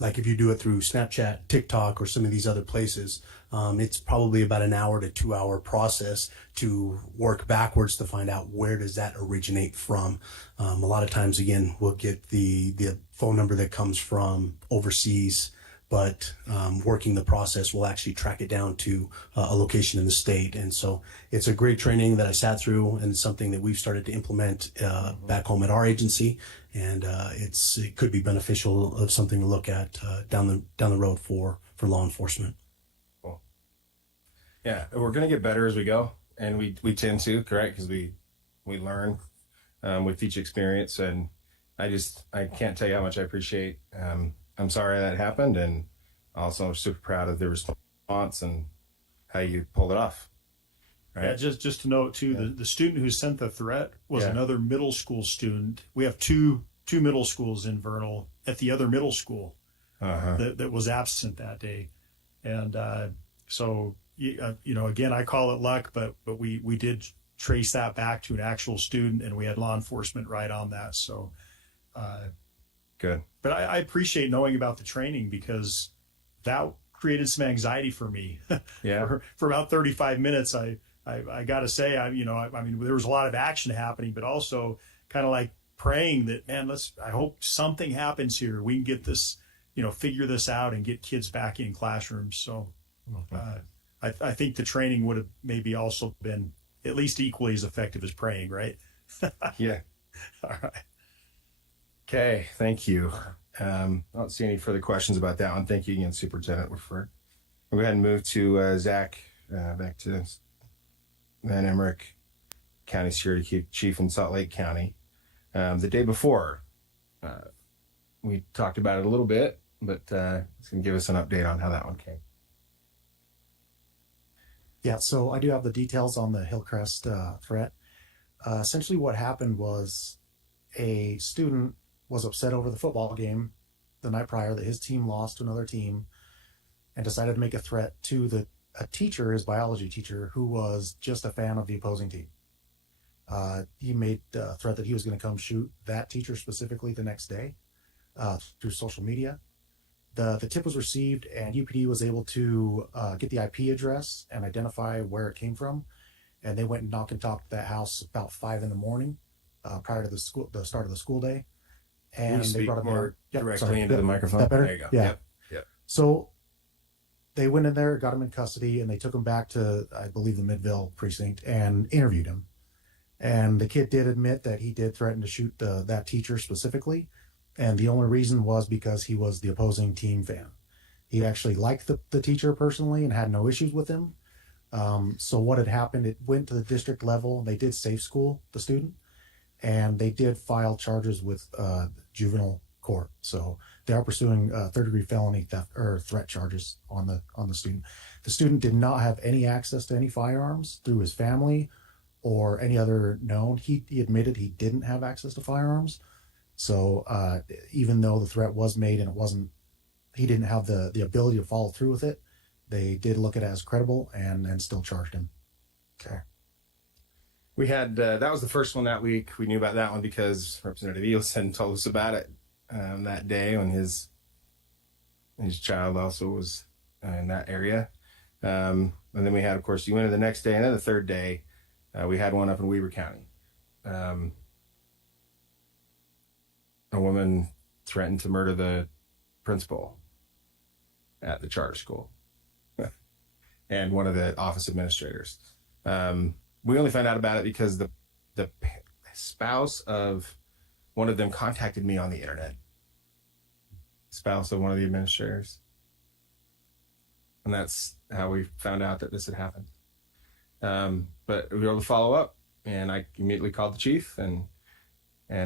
like if you do it through Snapchat, TikTok, or some of these other places, it's probably about an hour to 2-hour process to work backwards to find out where does that originate from. A lot of times, again, we'll get the phone number that comes from overseas, but working the process will actually track it down to a location in the state. And so it's a great training that I sat through, and it's something that we've started to implement back home at our agency. And it could be beneficial of something to look at down the road for law enforcement. Cool. Yeah, we're gonna get better as we go, and we tend to, correct? Because we learn with each experience, and I can't tell you how much I appreciate. I'm sorry that happened, and also I'm super proud of the response and how you pulled it off. Right? yeah, just to note too, the student who sent the threat was Yeah. another middle school student. We have two middle schools in Vernal at the other middle school that was absent that day, and so again, I call it luck, but we did trace that back to an actual student, and we had law enforcement right on that. So. Good. But I appreciate knowing about the training, because that created some anxiety for me. Yeah. for about 35 minutes, I got to say, I mean, there was a lot of action happening, but also kind of like praying that, man, I hope something happens here. We can get this, figure this out and get kids back in classrooms. So I think the training would have maybe also been at least equally as effective as praying, right? Yeah. All right. Okay. Thank you. I don't see any further questions about that one. Thank you again, Superintendent Woodford. We'll go ahead and move to Zach, back to Van Emmerich, County Security Chief in Salt Lake County. The day before, we talked about it a little bit, but it's going to give us an update on how that one came. Yeah, so I do have the details on the Hillcrest threat. Essentially what happened was a student was upset over the football game the night prior that his team lost to another team, and decided to make a threat to a teacher, his biology teacher, who was just a fan of the opposing team. He made a threat that he was going to come shoot that teacher specifically the next day through social media. The tip was received, and UPD was able to get the IP address and identify where it came from. And they went and knocked and talked to that house about 5 a.m. Prior to the start of the school day. Can And you they speak brought him more there. directly into the microphone? That better? There you go. Yeah. Yep. So they went in there, got him in custody, and they took him back to, I believe, the Midville precinct and interviewed him. And the kid did admit that he did threaten to shoot that teacher specifically. And the only reason was because he was the opposing team fan. He actually liked the teacher personally and had no issues with him. So what had happened, it went to the district level. They did safe school the student, and they did file charges with juvenile court. So they are pursuing third-degree felony theft or threat charges on the student. The student did not have any access to any firearms through his family or any other known. He admitted he didn't have access to firearms. So even though the threat was made and he didn't have the ability to follow through with it, they did look at it as credible and still charged him. Okay. We had, that was the first one that week. We knew about that one because Representative Eilson told us about it that day when his child also was in that area. And then we had, of course, you went to the next day, and then the third day, we had one up in Weber County. A woman threatened to murder the principal. at the charter school and one of the office administrators. We only found out about it because the spouse of one of them contacted me on the internet. Spouse of one of the administrators. And that's how we found out that this had happened. But we were able to follow up, and I immediately called the chief, and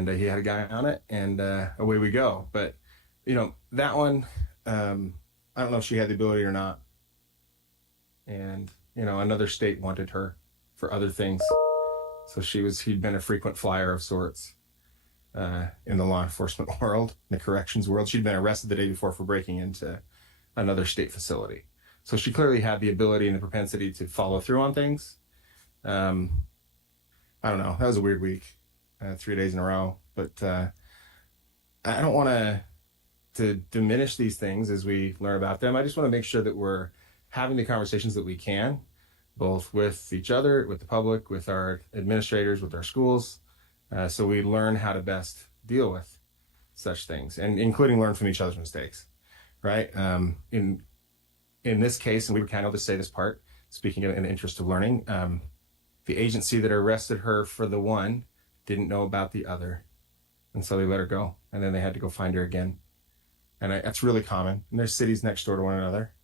he had a guy on it, and away we go. But, that one, I don't know if she had the ability or not. And, another state wanted her for other things. So he'd been a frequent flyer of sorts in the law enforcement world, in the corrections world. She'd been arrested the day before for breaking into another state facility. So she clearly had the ability and the propensity to follow through on things. I don't know. That was a weird week, 3 days in a row. But I don't want to diminish these things as we learn about them. I just want to make sure that we're having the conversations that we can, both with each other, with the public, with our administrators, with our schools, so we learn how to best deal with such things, and including learn from each other's mistakes, right? In this case, and we would kind of just say this part, speaking in the interest of learning, the agency that arrested her for the one didn't know about the other. And so they let her go. And then they had to go find her again. And that's really common. And there's cities next door to one another,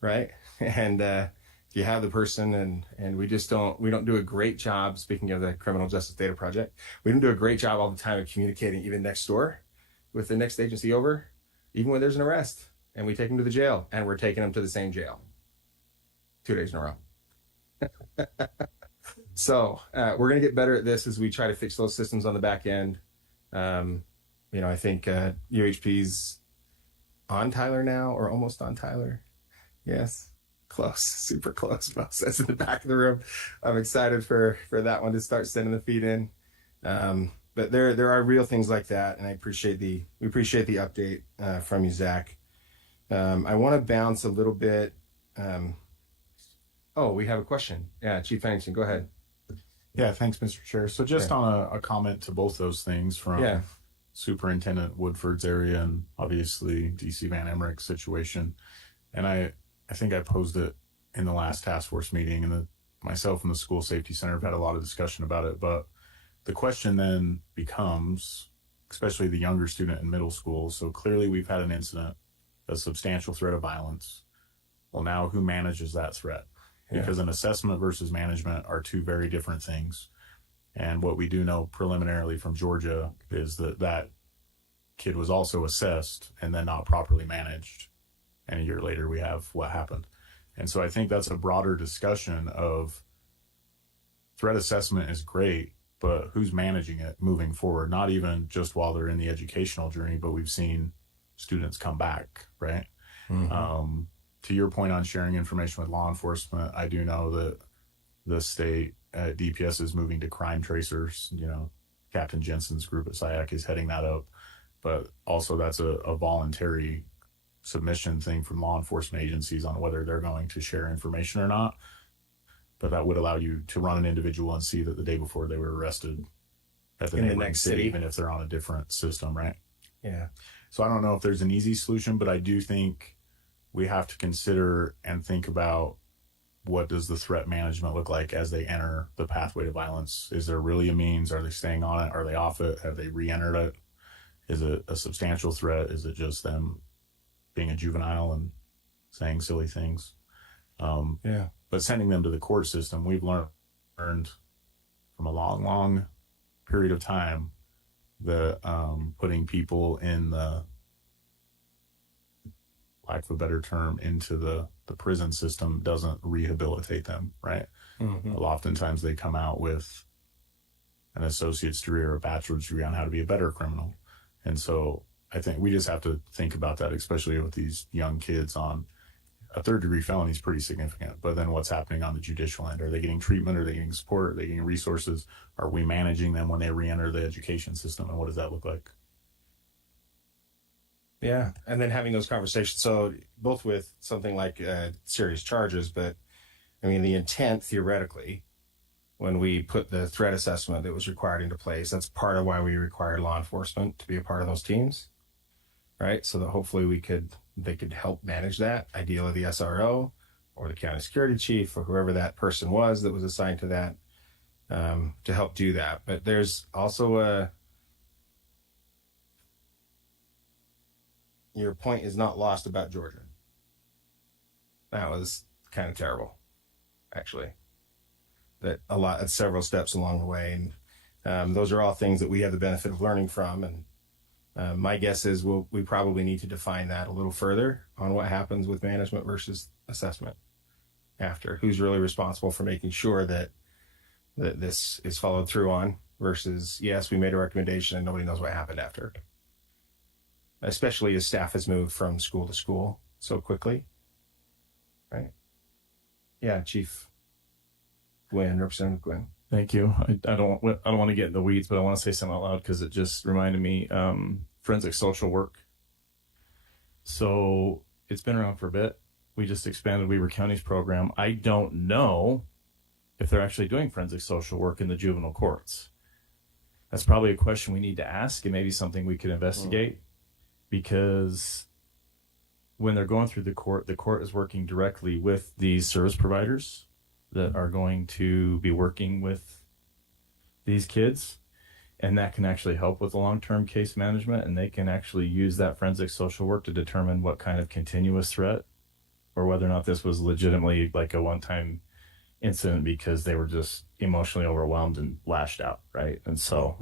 right? And you have the person, and we don't do a great job, speaking of the Criminal Justice Data Project, we don't do a great job all the time of communicating even next door with the next agency over, even when there's an arrest. And we take them to the jail, and we're taking them to the same jail 2 days in a row. So we're going to get better at this as we try to fix those systems on the back end. I think UHP's on Tyler now, or almost on Tyler. Yes, close, super close. Mo says in the back of the room. I'm excited for that one to start sending the feed in. But there are real things like that, and we appreciate the update from you, Zach. I want to bounce a little bit. We have a question. Yeah, Chief Pennington, go ahead. Yeah, thanks, Mr. Chair. So just on a comment to both those things from Superintendent Woodford's area and obviously DC Van Emmerich's situation. And I think I posed it in the last task force meeting, and myself and the School Safety Center have had a lot of discussion about it. But the question then becomes, especially the younger student in middle school. So clearly we've had an incident, a substantial threat of violence. Well, now who manages that threat? Because an assessment versus management are two very different things. And what we do know preliminarily from Georgia is that kid was also assessed and then not properly managed. And a year later, we have what happened. And so I think that's a broader discussion of threat assessment is great, but who's managing it moving forward? Not even just while they're in the educational journey, but we've seen students come back, right? Mm-hmm. To your point on sharing information with law enforcement, I do know that the state DPS is moving to crime tracers. Captain Jensen's group at SIAC is heading that up, but also that's a voluntary submission thing from law enforcement agencies on whether they're going to share information or not. But that would allow you to run an individual and see that the day before they were arrested at the next city, even if they're on a different system, right? Yeah. So I don't know if there's an easy solution, but I do think we have to consider and think about what does the threat management look like as they enter the pathway to violence? Is there really a means? Are they staying on it? Are they off it? Have they re-entered it? Is it a substantial threat? Is it just them being a juvenile and saying silly things? But sending them to the court system, we've learned from a long period of time that putting people in the, lack of a better term, into the prison system doesn't rehabilitate them, right? Mm-hmm. Well, oftentimes they come out with an associate's degree or a bachelor's degree on how to be a better criminal. And so I think we just have to think about that, especially with these young kids. On a third-degree felony is pretty significant, but then what's happening on the judicial end? Are they getting treatment? Are they getting support? Are they getting resources? Are we managing them when they re-enter the education system? And what does that look like? Yeah, and then having those conversations. So both with something like serious charges, but I mean, the intent theoretically, when we put the threat assessment that was required into place, that's part of why we required law enforcement to be a part of those teams, right? So that hopefully we could they could help manage that, ideally the SRO or the county security chief or whoever that person was that was assigned to that, to help do that. But there's also your point is not lost about Georgia. That was kind of terrible, actually. That at several steps along the way, and those are all things that we have the benefit of learning from. And my guess is we probably need to define that a little further on what happens with management versus assessment after. Who's really responsible for making sure that this is followed through on versus, yes, we made a recommendation and nobody knows what happened after. Especially as staff has moved from school to school so quickly. Right? Yeah, Chief Gwynn, Representative Gwynn. Thank you. I don't want to get in the weeds, but I want to say something out loud because it just reminded me. Forensic social work. So it's been around for a bit. We just expanded Weber County's program. I don't know if they're actually doing forensic social work in the juvenile courts. That's probably a question we need to ask, and maybe something we could investigate, because when they're going through the court is working directly with these service providers that are going to be working with these kids, and that can actually help with the long-term case management, and they can actually use that forensic social work to determine what kind of continuous threat, or whether or not this was legitimately like a one-time incident because they were just emotionally overwhelmed and lashed out, right? And so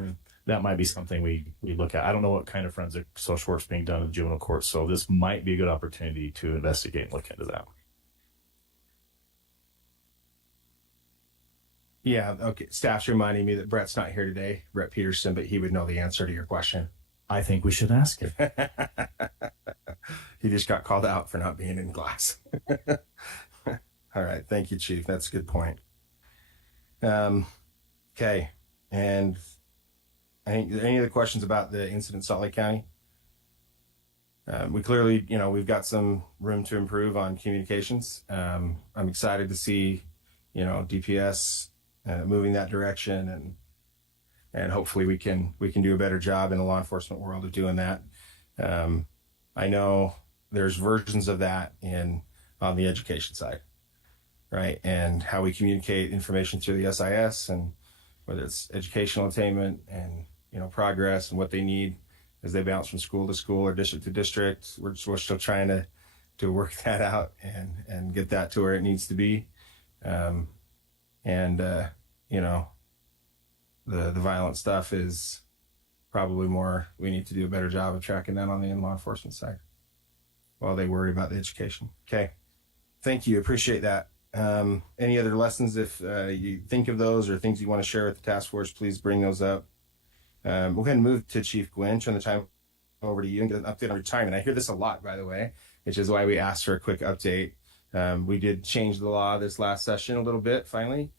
that might be something we look at. I don't know what kind of forensic social work is being done in the juvenile court, so this might be a good opportunity to investigate and look into that. Yeah, okay. Staff's reminding me that Brett's not here today, Brett Peterson, but he would know the answer to your question. I think we should ask him. He just got called out for not being in class. All right. Thank you, Chief. That's a good point. Okay. And any other questions about the incident in Salt Lake County? We clearly, we've got some room to improve on communications. I'm excited to see, DPS moving that direction, and hopefully we can do a better job in the law enforcement world of doing that. I know there's versions of that on the education side, right? And how we communicate information through the SIS, and whether it's educational attainment and progress and what they need as they bounce from school to school or district to district. We're still trying to work that out and get that to where it needs to be. The violent stuff is probably more, we need to do a better job of tracking that on the law enforcement side while they worry about the education. Okay. Thank you. Appreciate that. Any other lessons? If you think of those or things you want to share with the task force, please bring those up. We'll go ahead and move to Chief Gwynn, turn the time over to you and get an update on retirement. I hear this a lot, by the way, which is why we asked for a quick update. We did change the law this last session a little bit, finally.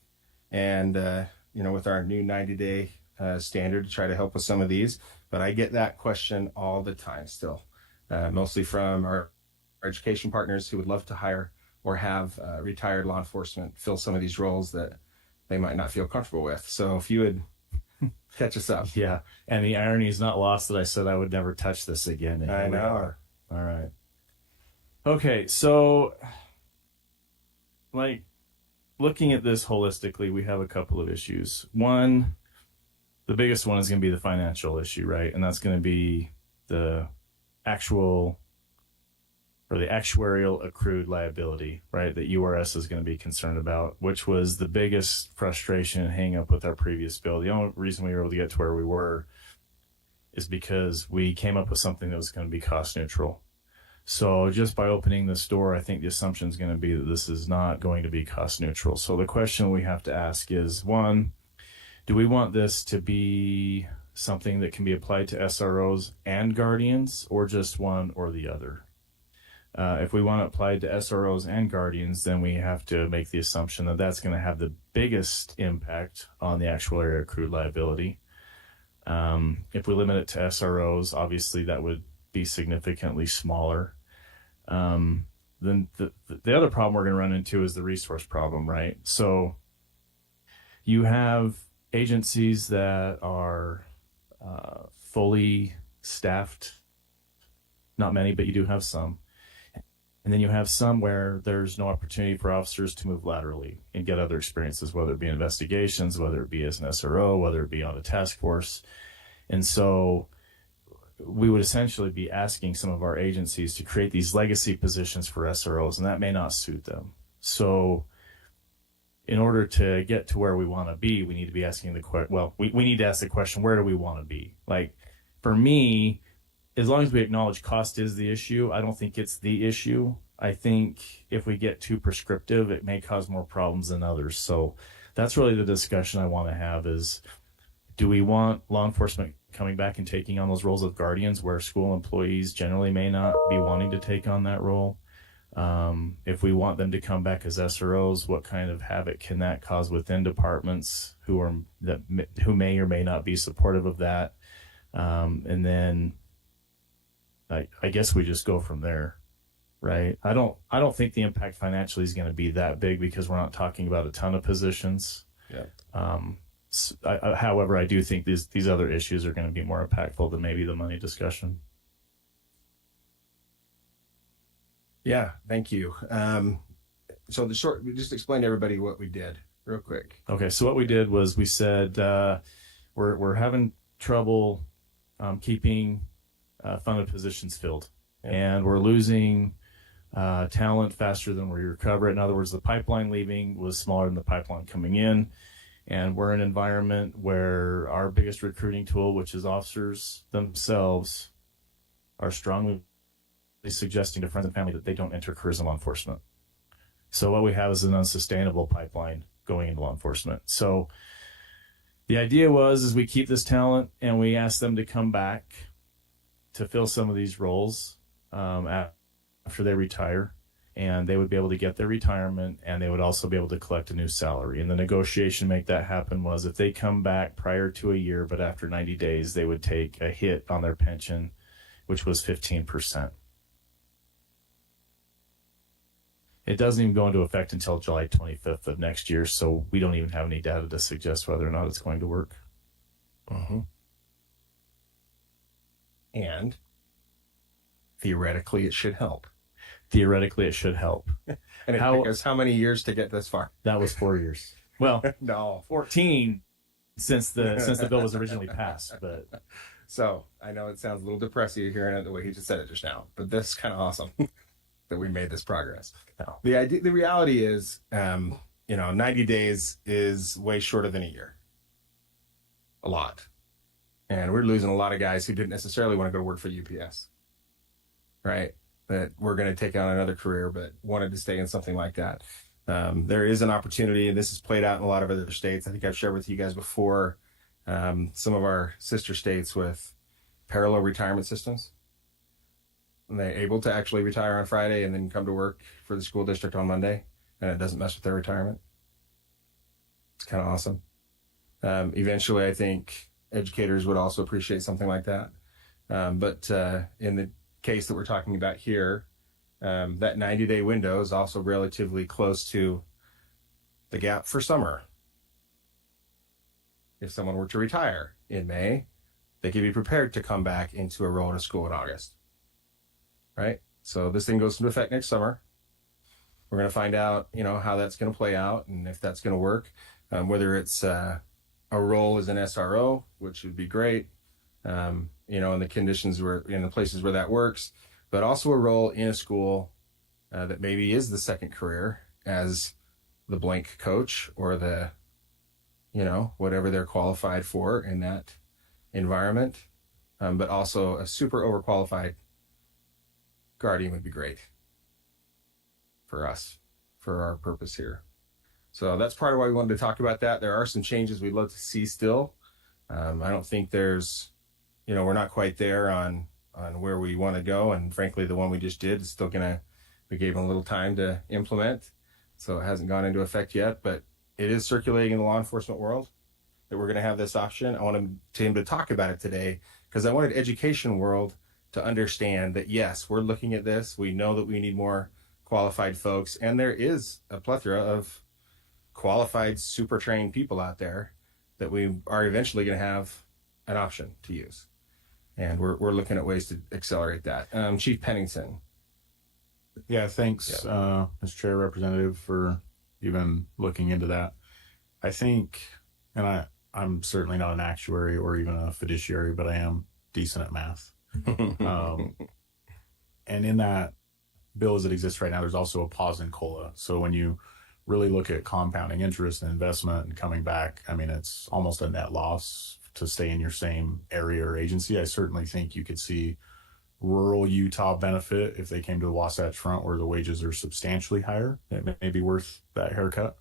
And, with our new 90-day standard to try to help with some of these. But I get that question all the time still, mostly from our education partners who would love to hire or have retired law enforcement fill some of these roles that they might not feel comfortable with. So if you would catch us up. Yeah. And the irony is not lost that I said I would never touch this again. And I here we know. are. All right. Okay. So, looking at this holistically, we have a couple of issues. One, the biggest one is going to be the financial issue, right? And that's going to be the actuarial accrued liability, right? That URS is going to be concerned about, which was the biggest frustration and hang up with our previous bill. The only reason we were able to get to where we were is because we came up with something that was going to be cost neutral. So just by opening this door, I think the assumption is going to be that this is not going to be cost neutral. So the question we have to ask is, one, do we want this to be something that can be applied to SROs and guardians, or just one or the other? If we want it applied to SROs and guardians, then we have to make the assumption that that's going to have the biggest impact on the actuarial accrued liability. If we limit it to SROs, obviously that would be significantly smaller. Then the other problem we're going to run into is the resource problem, right? So you have agencies that are fully staffed, not many, but you do have some. And then you have some where there's no opportunity for officers to move laterally and get other experiences, whether it be investigations, whether it be as an SRO, whether it be on a task force. And so we would essentially be asking some of our agencies to create these legacy positions for SROs, and that may not suit them. So in order to get to where we want to be, we need to be asking the question. Well, we need to ask the question, where do we want to be? Like, for me, as long as we acknowledge cost is the issue, I don't think it's the issue. I think if we get too prescriptive, it may cause more problems than others. So that's really the discussion I want to have is, do we want law enforcement coming back and taking on those roles of guardians where school employees generally may not be wanting to take on that role? If we want them to come back as SROs, what kind of havoc can that cause within departments who may or may not be supportive of that? And then I guess we just go from there, right? I don't think the impact financially is going to be that big because we're not talking about a ton of positions. Yeah. However, I do think these other issues are going to be more impactful than maybe the money discussion. Yeah, thank you. So just explain to everybody what we did real quick. Okay, so what we did was we said we're having trouble keeping funded positions filled, and we're losing talent faster than we recover it. In other words, the pipeline leaving was smaller than the pipeline coming in, and we're in an environment where our biggest recruiting tool, which is officers themselves, are strongly suggesting to friends and family that they don't enter careers in law enforcement. So what we have is an unsustainable pipeline going into law enforcement. So the idea is we keep this talent and we ask them to come back to fill some of these roles after they retire, and they would be able to get their retirement, and they would also be able to collect a new salary. And the negotiation to make that happen was if they come back prior to a year, but after 90 days, they would take a hit on their pension, which was 15%. It doesn't even go into effect until July 25th of next year, so we don't even have any data to suggest whether or not it's going to work. Mm-hmm. And theoretically, it should help. Theoretically, it should help. And it took us how many years to get this far? That was 4 years. Well, no, 14 since the bill was originally passed. But so I know it sounds a little depressing hearing it the way he just said it just now, but this is kind of awesome that we made this progress. No. The reality is, 90 days is way shorter than a year. A lot. And we're losing a lot of guys who didn't necessarily want to go work for UPS, right? That we're going to take on another career, but wanted to stay in something like that. There is an opportunity, and this is played out in a lot of other states. I think I've shared with you guys before some of our sister states with parallel retirement systems. And they're able to actually retire on Friday and then come to work for the school district on Monday, and it doesn't mess with their retirement. It's kind of awesome. Eventually, I think educators would also appreciate something like that. But in the case that we're talking about here, that 90-day window is also relatively close to the gap for summer. If someone were to retire in May, they could be prepared to come back into a role in a school in August. Right? So this thing goes into effect next summer. We're going to find out, how that's going to play out and if that's going to work, whether it's a role as an SRO, which would be great, in the conditions in the places where that works, but also a role in a school that maybe is the second career as the blank coach or the, whatever they're qualified for in that environment, but also a super overqualified guardian would be great for us, for our purpose here. So that's part of why we wanted to talk about that. There are some changes we'd love to see still. I don't think there's, we're not quite there on where we want to go. And frankly, the one we just did is still we gave them a little time to implement. So it hasn't gone into effect yet, but it is circulating in the law enforcement world that we're going to have this option. I wanted him to talk about it today because I wanted education world to understand that, yes, we're looking at this. We know that we need more qualified folks, and there is a plethora of qualified, super trained people out there that we are eventually going to have an option to use. And we're looking at ways to accelerate that. Chief Pennington. Yeah, thanks, Mr. Chair, Representative, for even looking into that. I think, and I'm certainly not an actuary or even a fiduciary, but I am decent at math. And in that bill as it exists right now, there's also a pause in COLA. So when you really look at compounding interest and investment and coming back, I mean, it's almost a net loss to stay in your same area or agency. I certainly think you could see rural Utah benefit if they came to the Wasatch Front where the wages are substantially higher. It may be worth that haircut.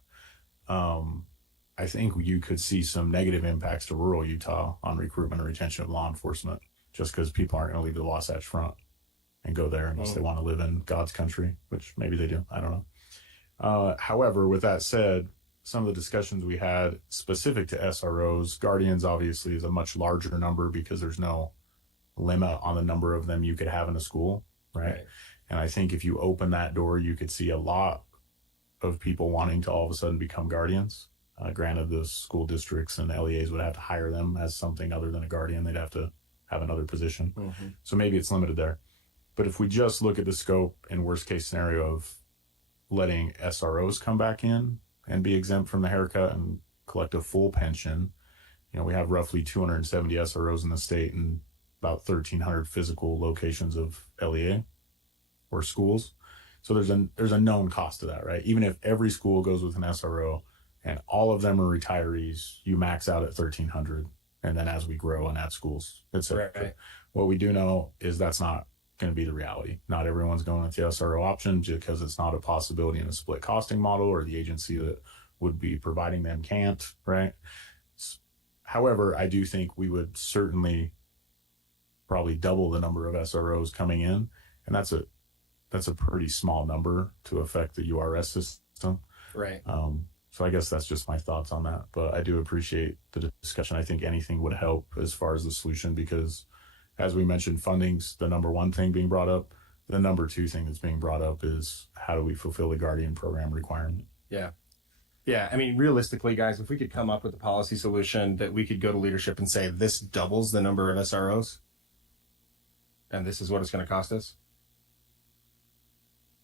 I think you could see some negative impacts to rural Utah on recruitment and retention of law enforcement just because people aren't going to leave the Wasatch Front and go there unless they want to live in God's country, which maybe they do. I don't know. However, with that said, some of the discussions we had specific to SROs, guardians obviously is a much larger number because there's no limit on the number of them you could have in a school, right? And I think if you open that door, you could see a lot of people wanting to all of a sudden become guardians. Granted, the school districts and LEAs would have to hire them as something other than a guardian. They'd have to have another position. So maybe it's limited there. But if we just look at the scope and worst case scenario of letting SROs come back in and be exempt from the haircut and collect a full pension, you know, we have roughly 270 SROs in the state and about 1,300 physical locations of LEA or schools. So there's a known cost to that, right? Even if every school goes with an SRO and all of them are retirees, you max out at 1,300. And then as we grow and add schools, etc. Right. What we do know is that's not going to be the reality. Not everyone's going with the SRO option because it's not a possibility in a split costing model or the agency that would be providing them can't, right? However, I do think we would certainly probably double the number of SROs coming in. And that's a pretty small number to affect the URS system. Right. So I guess that's just my thoughts on that. But I do appreciate the discussion. I think anything would help as far as the solution because, as we mentioned, funding's the number one thing being brought up. The number two thing that's being brought up is how do we fulfill the Guardian program requirement? Yeah. Yeah. I mean, realistically, guys, if we could come up with a policy solution that we could go to leadership and say, this doubles the number of SROs and this is what it's going to cost us.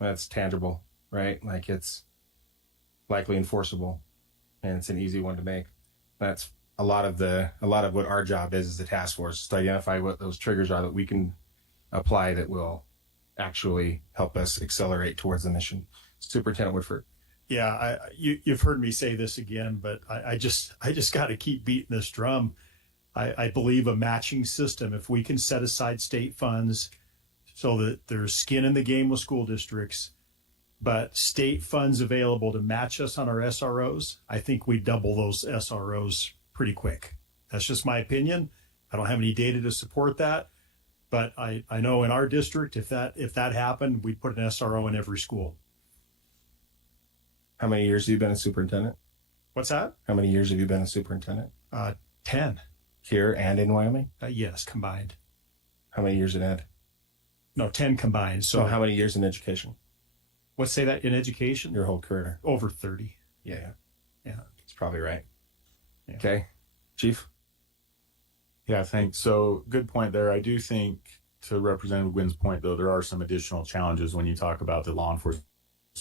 That's tangible, right? Like it's likely enforceable and it's an easy one to make. That's a lot of what our job is as a task force is to identify what those triggers are that we can apply that will actually help us accelerate towards the mission. Superintendent Woodford. Yeah, you've heard me say this again, but I just got to keep beating this drum. I believe a matching system, if we can set aside state funds so that there's skin in the game with school districts, but state funds available to match us on our SROs, I think we double those SROs pretty quick. That's just my opinion. I don't have any data to support that, but I know in our district, if that happened, we'd put an SRO in every school. How many years have you been a superintendent? What's that? How many years have you been a superintendent? 10. Here and in Wyoming? Yes, combined. How many years in ed? No, 10 combined. So how many years in education? Let's say that in education? Your whole career? Over 30. Yeah. It's probably right. Yeah. Okay. Chief? Yeah, thanks. So good point there. I do think, to Representative Wynn's point, though, there are some additional challenges when you talk about the law enforcement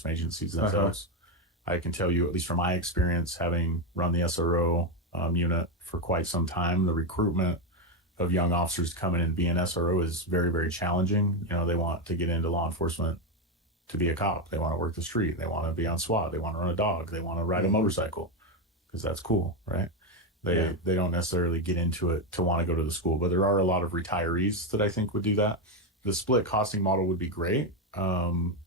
agencies themselves. I can tell you, at least from my experience, having run the SRO unit for quite some time, the recruitment of young officers coming in and being SRO is very, very challenging. You know, they want to get into law enforcement to be a cop. They want to work the street. They want to be on SWAT. They want to run a dog. They want to ride a motorcycle because that's cool, right? They don't necessarily get into it to want to go to the school, but there are a lot of retirees that I think would do that. The split costing model would be great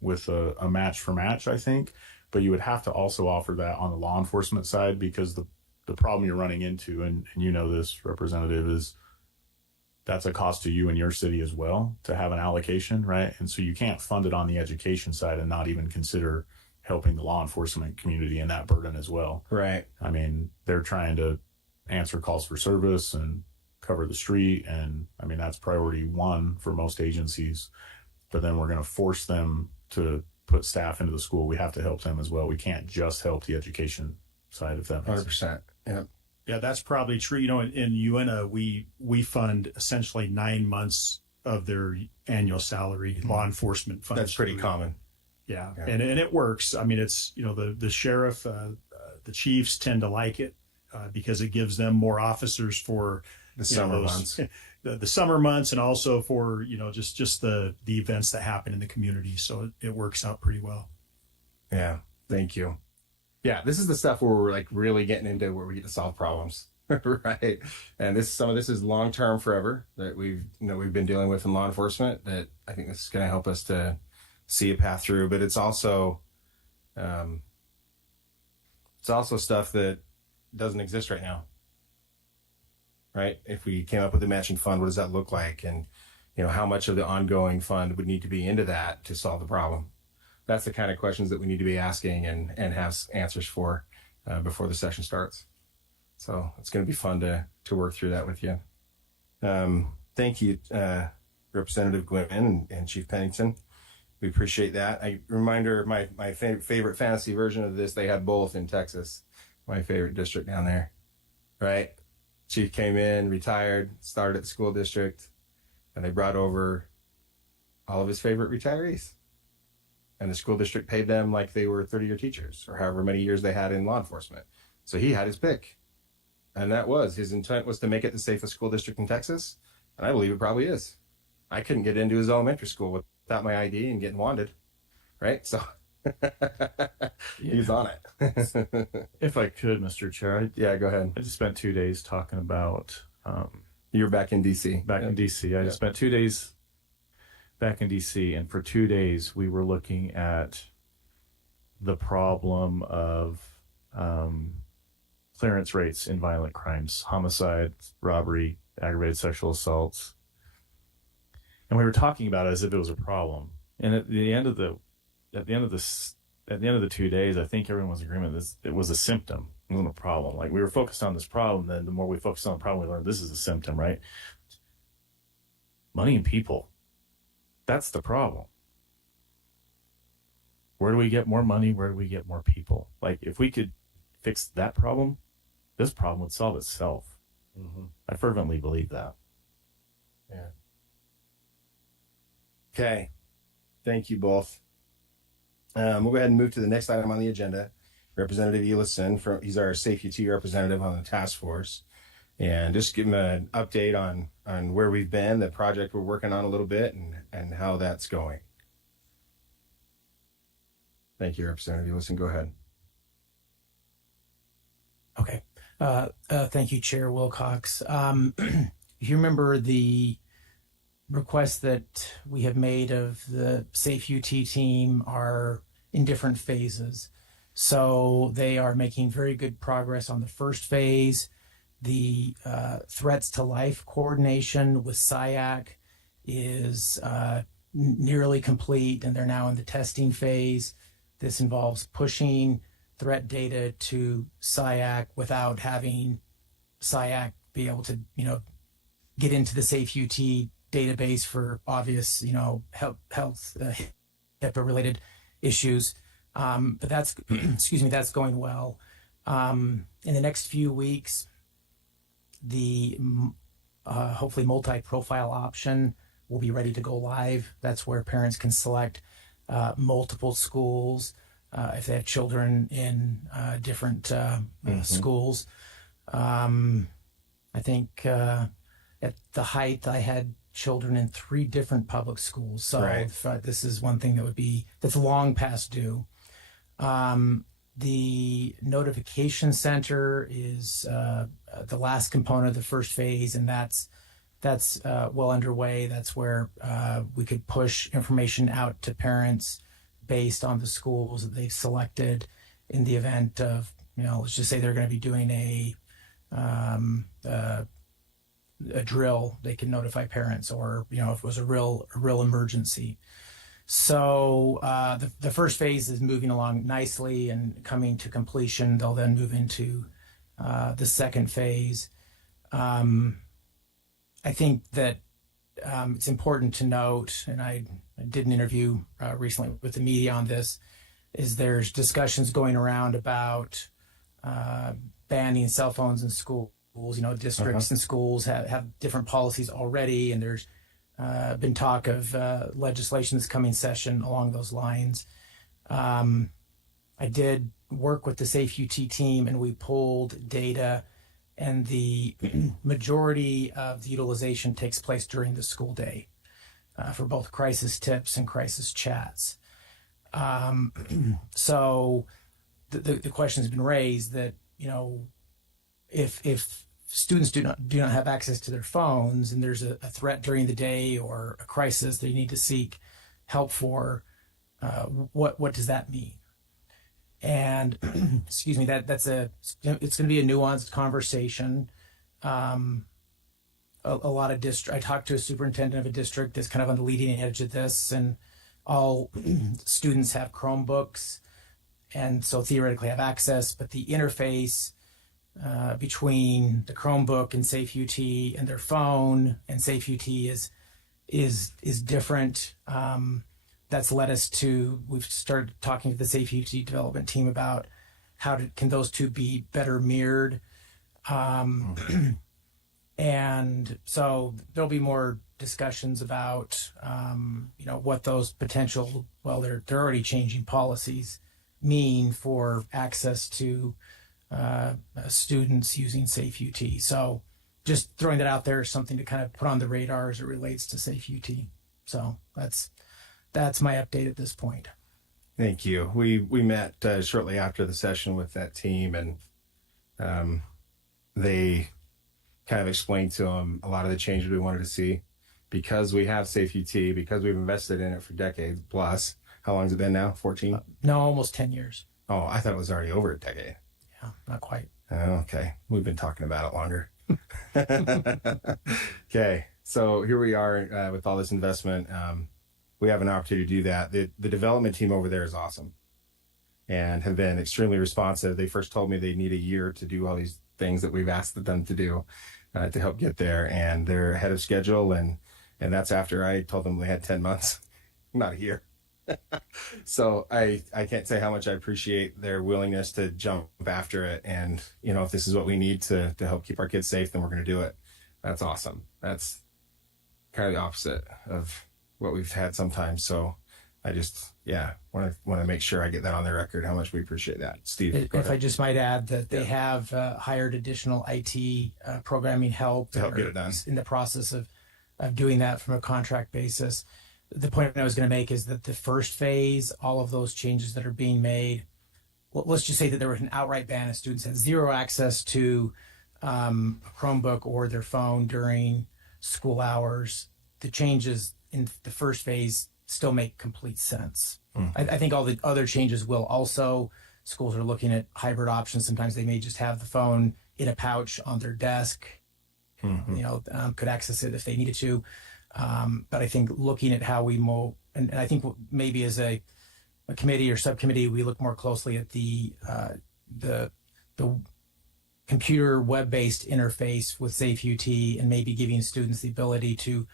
with a match for match, I think, but you would have to also offer that on the law enforcement side because the problem you're running into, and you know this, Representative, is that's a cost to you and your city as well to have an allocation, right? And so you can't fund it on the education side and not even consider helping the law enforcement community in that burden as well. Right. I mean, they're trying to answer calls for service and cover the street. And I mean, that's priority one for most agencies. But then we're going to force them to put staff into the school. We have to help them as well. We can't just help the education side, if that makes sense. 100%. Yeah. Yeah, that's probably true. You know, in UNA, we fund essentially 9 months of their annual salary, law enforcement funds. That's pretty common. Yeah. Yeah. And it works. I mean, it's, the sheriff, the chiefs tend to like it because it gives them more officers for The summer months. the summer months, and also for, just the events that happen in the community. So it works out pretty well. Yeah. Thank you. Yeah. This is the stuff where we're like really getting into where we get to solve problems. Right. And some of this is long term forever that we've been dealing with in law enforcement, that I think this is going to help us to see a path through, but it's also stuff that doesn't exist right now. Right. If we came up with a matching fund, what does that look like? And, how much of the ongoing fund would need to be into that to solve the problem? That's the kind of questions that we need to be asking and have answers for before the session starts. So it's going to be fun to work through that with you. Thank you, Representative Gwynn and Chief Pennington. We appreciate that. A reminder, my favorite fantasy version of this, they had both in Texas, my favorite district down there, right? Chief came in, retired, started at the school district, and they brought over all of his favorite retirees. And the school district paid them like they were 30-year teachers or however many years they had in law enforcement. So he had his pick. And that was his intent, was to make it the safest school district in Texas. And I believe it probably is. I couldn't get into his elementary school without my ID and getting wanted. Right. So he's on it. If I could, Mr. Chair, Yeah, go ahead. I just spent 2 days talking about You're back in DC. in DC. I just spent 2 days back in DC, and for 2 days we were looking at the problem of clearance rates in violent crimes, homicide, robbery, aggravated sexual assaults. And we were talking about it as if it was a problem. And at the end of the 2 days, I think everyone was in agreement that it was a symptom. It wasn't a problem. Like, we were focused on this problem, then the more we focused on the problem, we learned this is a symptom, right? Money and people. That's the problem. Where do we get more money? Where do we get more people? Like, if we could fix that problem, this problem would solve itself. Mm-hmm. I fervently believe that. Yeah. Okay. Thank you both. We'll go ahead and move to the next item on the agenda. Representative Elison, he's our Safe UT representative on the task force. And just give him an update on where we've been, the project we're working on a little bit, and how that's going. Thank you, Representative Elison. Go ahead. Okay. Thank you, Chair Wilcox. You remember the requests that we have made of the Safe UT team are in different phases. So they are making very good progress on the first phase. The threats to life coordination with SIAC is nearly complete, and they're now in the testing phase. This involves pushing threat data to SIAC without having SIAC be able to, get into the Safe UT database for obvious, health HIPAA-related issues. But that's, that's going well. In the next few weeks, the hopefully multi-profile option will be ready to go live. That's where parents can select multiple schools if they have children in different schools. I think at the height, I had children in 3 different public schools. So Right. This is one thing that's long past due. The notification center is the last component of the first phase, and that's well underway. That's where we could push information out to parents based on the schools that they've selected in the event of, let's just say they're going to be doing a drill. They can notify parents, or if it was a real emergency. So the first phase is moving along nicely and coming to completion. They'll then move into the second phase. I think that it's important to note, and I did an interview recently with the media on this, is there's discussions going around about banning cell phones in schools. Districts and schools have different policies already, and there's been talk of legislation this coming session along those lines. I did work with the Safe UT team, and we pulled data, and the majority of the utilization takes place during the school day for both crisis tips and crisis chats. So the question has been raised that, if students do not have access to their phones and there's a threat during the day or a crisis they need to seek help for, what does that mean? And excuse me, it's going to be a nuanced conversation. A lot of I talked to a superintendent of a district that's kind of on the leading edge of this, and all students have Chromebooks, and so theoretically have access, but the interface between the Chromebook and Safe UT and their phone and Safe UT is different. That's led us to, we've started talking to the Safe UT development team about can those two be better mirrored. And so there'll be more discussions about, what those potential, they're already changing policies mean for access to students using Safe UT. So just throwing that out there is something to kind of put on the radar as it relates to Safe UT. So that's my update at this point. Thank you. We met shortly after the session with that team, and they kind of explained to them a lot of the changes we wanted to see because we have Safe UT, because we've invested in it for decades plus. How long has it been now? 14? No, almost 10 years. Oh, I thought it was already over a decade. Yeah, not quite. Okay. We've been talking about it longer. Okay. So here we are with all this investment. We have an opportunity to do that. The development team over there is awesome and have been extremely responsive. They first told me they need a year to do all these things that we've asked them to do to help get there. And they're ahead of schedule. And that's after I told them they had 10 months, not a year. So I can't say how much I appreciate their willingness to jump after it. And, if this is what we need to help keep our kids safe, then we're going to do it. That's awesome. That's kind of the opposite of what we've had sometimes. So I just, want to make sure I get that on the record, how much we appreciate that. Steve, if I just might add that they have hired additional IT programming help to help get it done in the process of doing that from a contract basis. The point I was going to make is that the first phase, all of those changes that are being made, let's just say that there was an outright ban of students had zero access to a Chromebook or their phone during school hours. The changes in the first phase still make complete sense. I think all the other changes will also. Schools are looking at hybrid options. Sometimes they may just have the phone in a pouch on their desk, could access it if they needed to. But I think looking at how we and I think maybe as a committee or subcommittee, we look more closely at the computer web-based interface with Safe UT and maybe giving students the ability to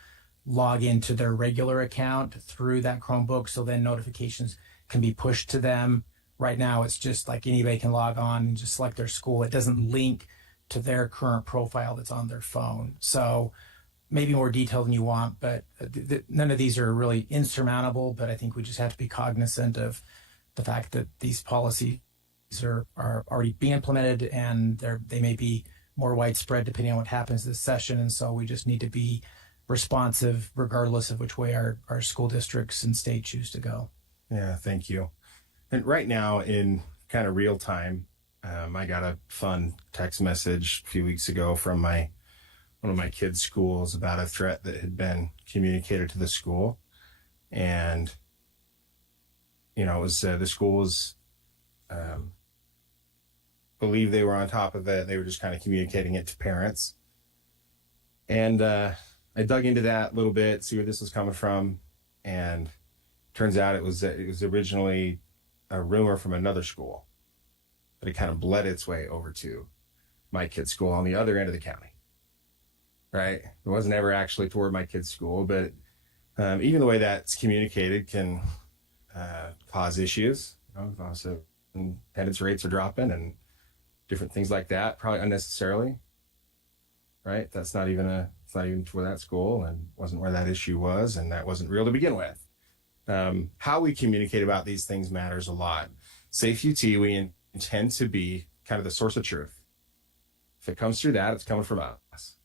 log into their regular account through that Chromebook, so then notifications can be pushed to them. Right now, it's just like anybody can log on and just select their school. It doesn't link to their current profile that's on their phone. So maybe more detail than you want, but none of these are really insurmountable, but I think we just have to be cognizant of the fact that these policies are already being implemented, and they may be more widespread depending on what happens this session. And so we just need to be responsive regardless of which way our school districts and state choose to go. Yeah, thank you. And right now in kind of real time, I got a fun text message a few weeks ago from one of my kids' schools about a threat that had been communicated to the school. And, it was the schools believe they were on top of it. They were just kind of communicating it to parents. And I dug into that a little bit, see where this was coming from. And turns out it was originally a rumor from another school, but it kind of bled its way over to my kid's school on the other end of the county. Right? It wasn't ever actually toward my kid's school, but even the way that's communicated can cause issues. Also, attendance rates are dropping and different things like that, probably unnecessarily. Right? It's not even toward that school, and wasn't where that issue was, and that wasn't real to begin with. How we communicate about these things matters a lot. Safe UT, we intend to be kind of the source of truth. If it comes through that, it's coming from us.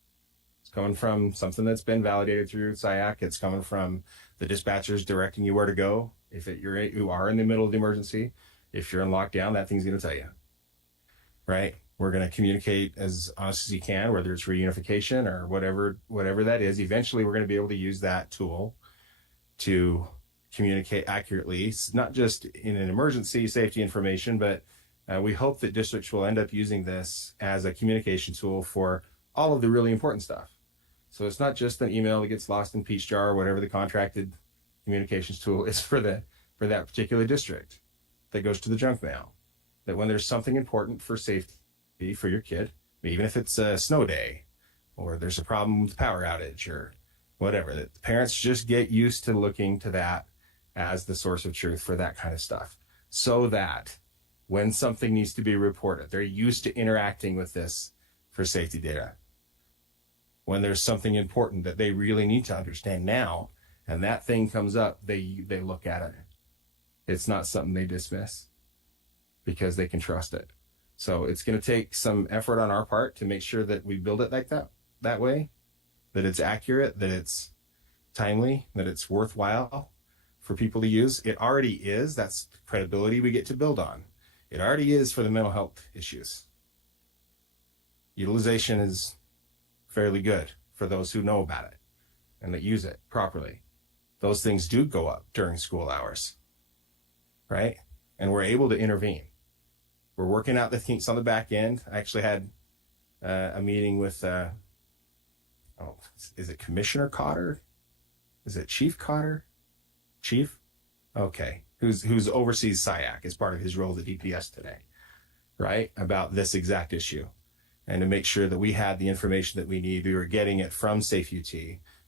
It's coming from something that's been validated through SIAC. It's coming from the dispatchers directing you where to go. If you are in the middle of the emergency, if you're in lockdown, that thing's going to tell you, right? We're going to communicate as honest as you can, whether it's reunification or whatever that is. Eventually, we're going to be able to use that tool to communicate accurately. It's not just in an emergency safety information, but we hope that districts will end up using this as a communication tool for all of the really important stuff. So it's not just an email that gets lost in Peach Jar or whatever the contracted communications tool is for that particular district that goes to the junk mail. That when there's something important for safety for your kid, even if it's a snow day or there's a problem with power outage or whatever, that the parents just get used to looking to that as the source of truth for that kind of stuff, so that when something needs to be reported, they're used to interacting with this for safety data. When there's something important that they really need to understand now, and that thing comes up, they look at it. It's not something they dismiss because they can trust it. So it's going to take some effort on our part to make sure that we build it like that way, that it's accurate, that it's timely, that it's worthwhile for people to use. It already is. That's credibility we get to build on. It already is for the mental health issues. Utilization is fairly good for those who know about it and that use it properly. Those things do go up during school hours, right? And we're able to intervene. We're working out the kinks on the back end. I actually had a meeting with, is it Commissioner Cotter? Is it Chief Cotter? Chief? Okay. Who's oversees SIAC as part of his role at DPS today, right? About this exact issue. And to make sure that we had the information that we need, we were getting it from Safe UT,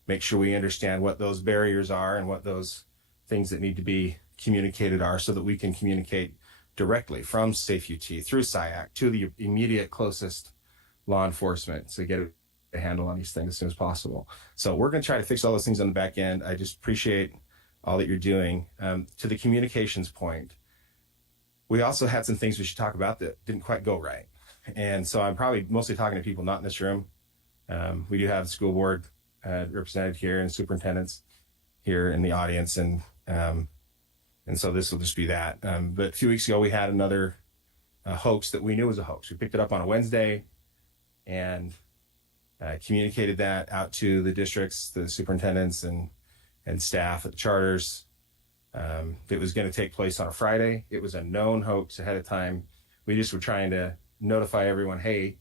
make sure we understand what those barriers are and what those things that need to be communicated are so that we can communicate directly from Safe UT through SIAC to the immediate closest law enforcement to get a handle on these things as soon as possible. So we're going to try to fix all those things on the back end. I just appreciate all that you're doing. To the communications point, we also had some things we should talk about that didn't quite go right. And so I'm probably mostly talking to people not in this room. We do have the school board represented here and superintendents here in the audience. And so this will just be that. But a few weeks ago, we had another hoax that we knew was a hoax. We picked it up on a Wednesday and communicated that out to the districts, the superintendents and staff at the charters. It was going to take place on a Friday. It was a known hoax ahead of time. We just were trying to notify everyone, hey,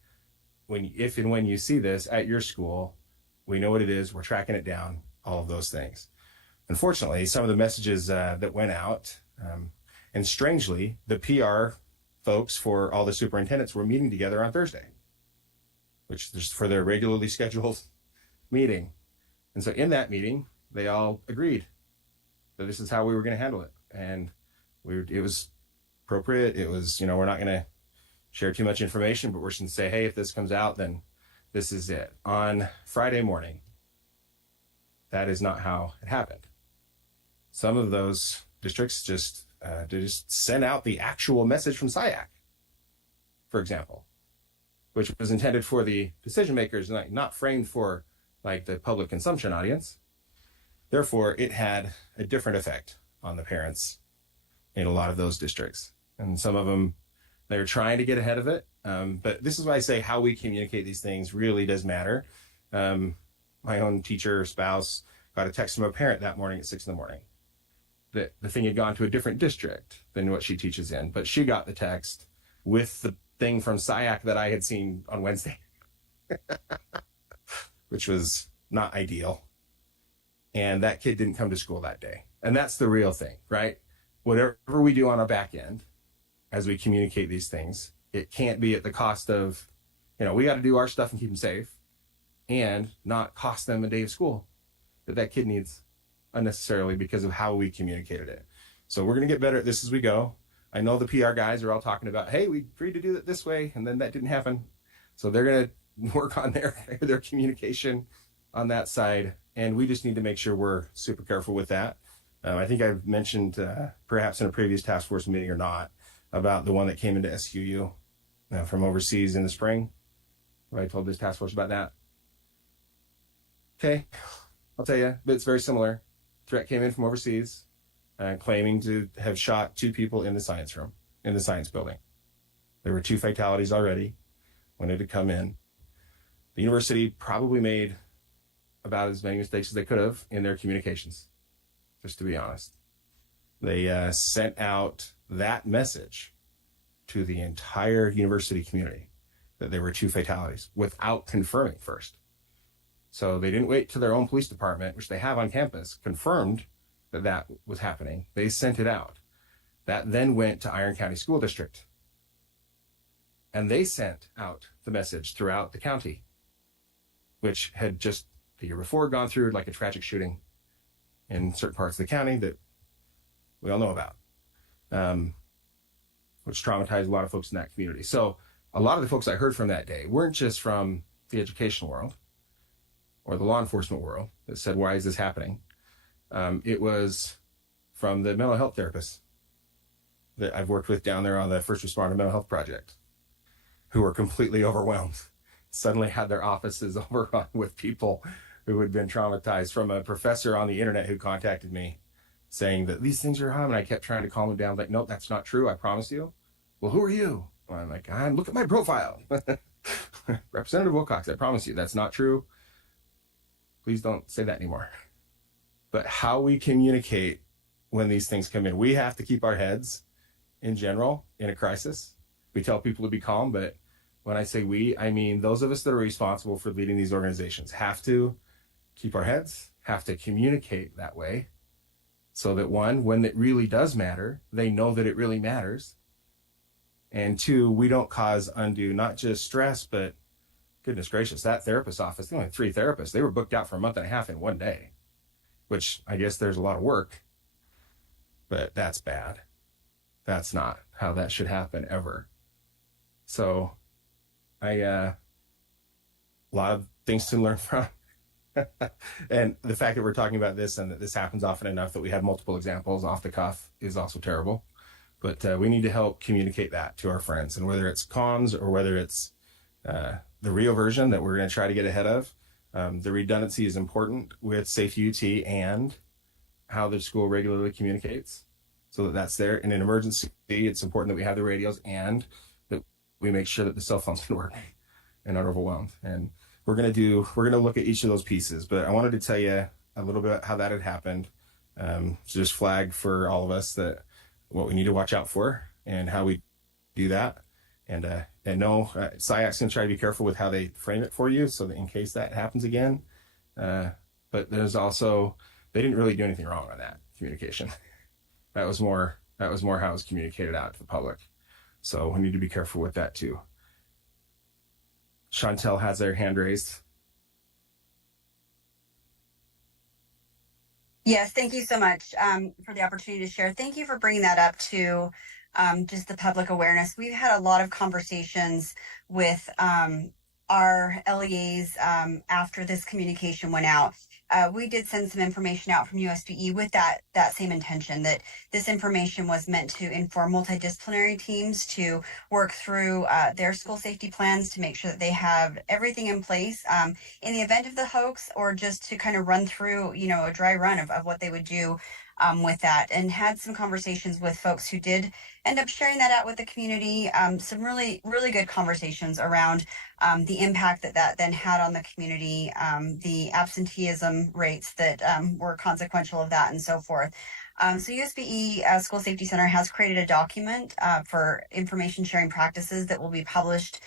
if and when you see this at your school, we know what it is. We're tracking it down, all of those things. Unfortunately, some of the messages that went out, and strangely, the PR folks for all the superintendents were meeting together on Thursday, which is for their regularly scheduled meeting. And so in that meeting, they all agreed that this is how we were going to handle it. And it was appropriate. It was, we're not going to share too much information, but we're just going to say, hey, if this comes out, then this is it. On Friday morning, that is not how it happened. Some of those districts just sent out the actual message from SIAC, for example, which was intended for the decision makers, not framed for like the public consumption audience. Therefore, it had a different effect on the parents in a lot of those districts. And some of them, they're trying to get ahead of it. But this is why I say how we communicate these things really does matter. My own teacher spouse got a text from a parent that morning at 6 a.m. that the thing had gone to a different district than what she teaches in. But she got the text with the thing from SIAC that I had seen on Wednesday, which was not ideal. And that kid didn't come to school that day. And that's the real thing, right? Whatever we do on our back end, as we communicate these things, it can't be at the cost of, we got to do our stuff and keep them safe and not cost them a day of school that kid needs unnecessarily because of how we communicated it. So we're going to get better at this as we go. I know the PR guys are all talking about, hey, we agreed to do it this way, and then that didn't happen. So they're going to work on their communication on that side. And we just need to make sure we're super careful with that. I think I've mentioned, perhaps in a previous task force meeting or not, about the one that came into SUU from overseas in the spring. Have I told this task force about that? Okay, I'll tell you, but it's very similar. Threat came in from overseas, claiming to have shot 2 people in the science room, in the science building. There were 2 fatalities already when it had come in. The university probably made about as many mistakes as they could have in their communications, just to be honest. They sent out that message to the entire university community that there were 2 fatalities without confirming first. So they didn't wait till their own police department, which they have on campus, confirmed that that was happening. They sent it out. That then went to Iron County School District. And they sent out the message throughout the county, which had just the year before gone through like a tragic shooting in certain parts of the county that we all know about, which traumatized a lot of folks in that community. So a lot of the folks I heard from that day weren't just from the education world or the law enforcement world that said, why is this happening? It was from the mental health therapists that I've worked with down there on the First Responder Mental Health Project, who were completely overwhelmed, suddenly had their offices overrun with people who had been traumatized, from a professor on the internet who contacted me saying that these things are harming. I kept trying to calm him down, like, no, that's not true, I promise you. Well, who are you? Well, I'm like, look at my profile. Representative Wilcox, I promise you, that's not true. Please don't say that anymore. But how we communicate when these things come in, we have to keep our heads in general in a crisis. We tell people to be calm, but when I say we, I mean those of us that are responsible for leading these organizations have to keep our heads, have to communicate that way, so that 1, when it really does matter, they know that it really matters. And 2, we don't cause undue, not just stress, but goodness gracious, that therapist office, they only had 3 therapists. They were booked out for a month and a half in one day, which I guess there's a lot of work, but that's bad. That's not how that should happen ever. So a lot of things to learn from. And the fact that we're talking about this and that this happens often enough that we have multiple examples off the cuff is also terrible. But we need to help communicate that to our friends. And whether it's comms or whether it's the real version that we're going to try to get ahead of, the redundancy is important with Safe UT and how the school regularly communicates, so that that's there. In an emergency, it's important that we have the radios and that we make sure that the cell phones can work and not overwhelmed. And we're going to look at each of those pieces, but I wanted to tell you a little bit how that had happened. So just flag for all of us that what we need to watch out for and how we do that. And no, SIAC's going to try to be careful with how they frame it for you, so that in case that happens again. But there's also, they didn't really do anything wrong on that communication. That was more how it was communicated out to the public. So we need to be careful with that too. Chantel has their hand raised. Yes, thank you so much for the opportunity to share. Thank you for bringing that up to just the public awareness. We've had a lot of conversations with our LEAs after this communication went out. We did send some information out from USBE with that same intention, that this information was meant to inform multidisciplinary teams to work through their school safety plans to make sure that they have everything in place in the event of the hoax, or just to kind of run through, a dry run of what they would do with that. And had some conversations with folks who did end up sharing that out with the community. Some really, really good conversations around the impact that then had on the community, the absenteeism rates that were consequential of that, and so forth. So USBE School Safety Center has created a document for information sharing practices that will be published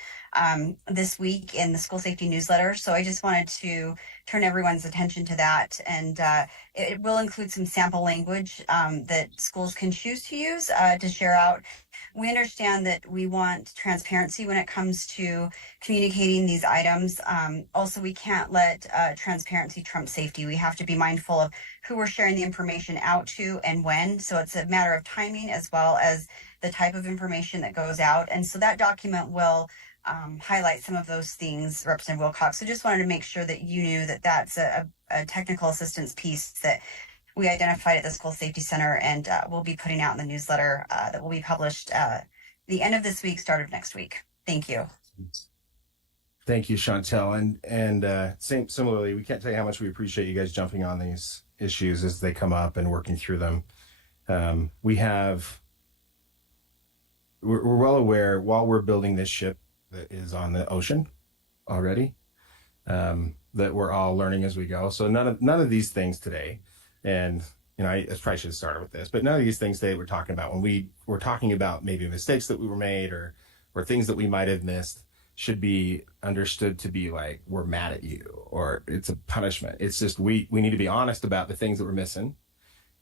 this week in the school safety newsletter. So I just wanted to turn everyone's attention to that. And it will include some sample language that schools can choose to use to share out. We understand that we want transparency when it comes to communicating these items. Also, we can't let transparency trump safety. We have to be mindful of who we're sharing the information out to and when. So it's a matter of timing as well as the type of information that goes out. And so that document will highlight some of those things, Representative Wilcox. So just wanted to make sure that you knew that that's a technical assistance piece that we identified at the School Safety Center, and we'll be putting out in the newsletter that will be published the end of this week, start of next week. Thank you. Thank you, Chantel. And similarly, we can't tell you how much we appreciate you guys jumping on these issues as they come up and working through them. We're well aware while we're building this ship that is on the ocean already, that we're all learning as we go. So none of these things today, and I probably should have started with this, but none of these things today we're talking about when we're talking about maybe mistakes that we were made or things that we might have missed should be understood to be like we're mad at you or it's a punishment. It's just we need to be honest about the things that we're missing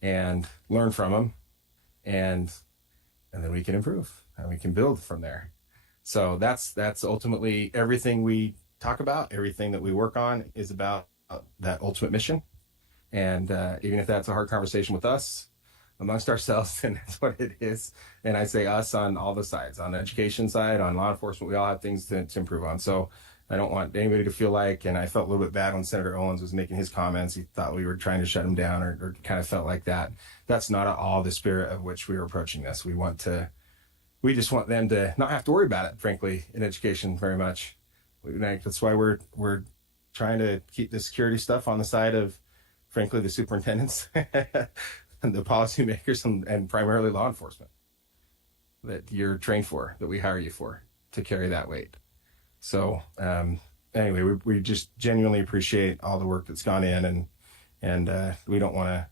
and learn from them, and then we can improve and we can build from there. So that's ultimately everything we talk about. Everything that we work on is about that ultimate mission. And even if that's a hard conversation with us amongst ourselves, and that's what it is. And I say us on all the sides, on the education side, on law enforcement, we all have things to improve on. So I don't want anybody to feel like, and I felt a little bit bad when Senator Owens was making his comments. He thought we were trying to shut him down or kind of felt like that. That's not at all the spirit of which we were approaching this. We just want them to not have to worry about it, frankly, in education very much. That's why we're trying to keep the security stuff on the side of, frankly, the superintendents and the policymakers and primarily law enforcement that you're trained for, that we hire you for, to carry that weight. So anyway, we just genuinely appreciate all the work that's gone in, and we don't want to,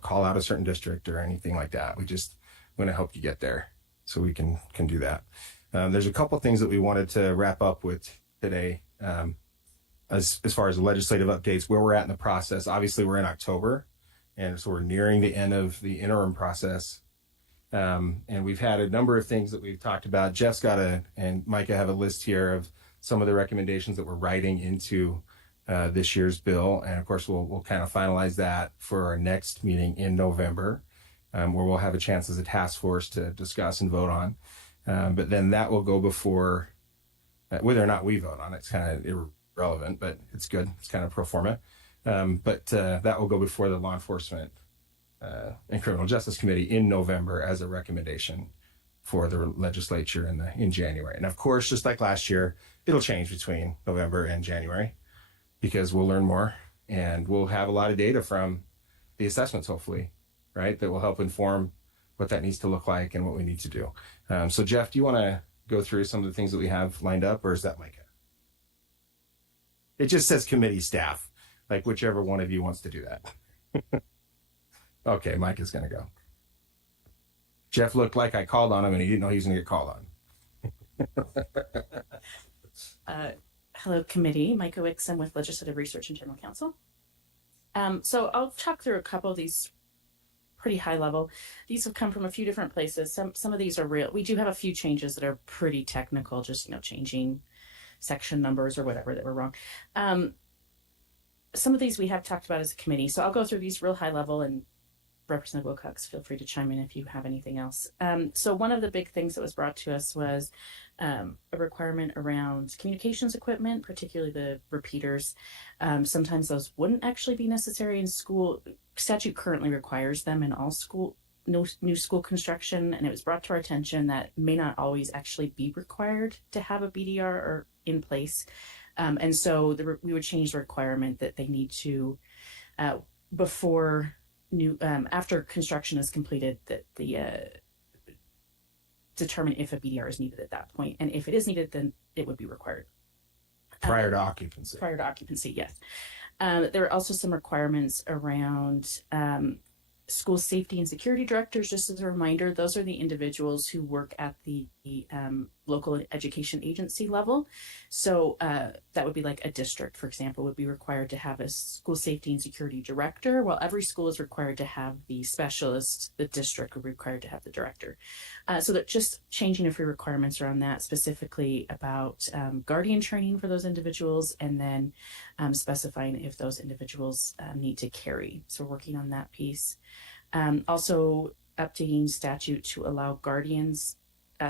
call out a certain district or anything like that. We just want to help you get there so we can do that. There's a couple things that we wanted to wrap up with today. As far as the legislative updates, where we're at in the process. Obviously, we're in October, and so we're nearing the end of the interim process. And we've had a number of things that we've talked about. Jeff's and Micah have a list here of some of the recommendations that we're writing into this year's bill. And of course, we'll kind of finalize that for our next meeting in November, where we'll have a chance as a task force to discuss and vote on. But then that will go before, whether or not we vote on it, it's kind of irrelevant, but it's good. It's kind of pro forma. But that will go before the Law Enforcement and Criminal Justice Committee in November as a recommendation for the legislature in January. And of course, just like last year, it'll change between November and January because we'll learn more and we'll have a lot of data from the assessments, hopefully, right? That will help inform what that needs to look like and what we need to do. So Jeff, do you want to go through some of the things that we have lined up, or is that Micah? It just says committee staff, like whichever one of you wants to do that. Okay, Mike is going to go. Jeff looked like I called on him and he didn't know he was going to get called on. Hello, committee. Micah Wicks, I'm with Legislative Research and General Counsel. So I'll talk through a couple of these pretty high level. These have come from a few different places. Some of these are real. We do have a few changes that are pretty technical, just changing section numbers or whatever that were wrong. Some of these we have talked about as a committee. So I'll go through these real high level, and Representative Wilcox, feel free to chime in if you have anything else. So one of the big things that was brought to us was a requirement around communications equipment, particularly the repeaters. Sometimes those wouldn't actually be necessary in school. Statute currently requires them in all new school construction, and it was brought to our attention that may not always actually be required to have a BDR or in place. And so we would change the requirement that they need to, after construction is completed, that determine if a BDR is needed at that point. And if it is needed, then it would be required. Prior to occupancy. Prior to occupancy, yes. There are also some requirements around school safety and security directors. Just as a reminder, those are the individuals who work at the local education agency level. So that would be like a district, for example, would be required to have a school safety and security director, while every school is required to have the specialist. The district would be required to have the director. So that just changing a few requirements around that, specifically about guardian training for those individuals, and then specifying if those individuals need to carry. So we're working on that piece. Also updating statute to allow guardians,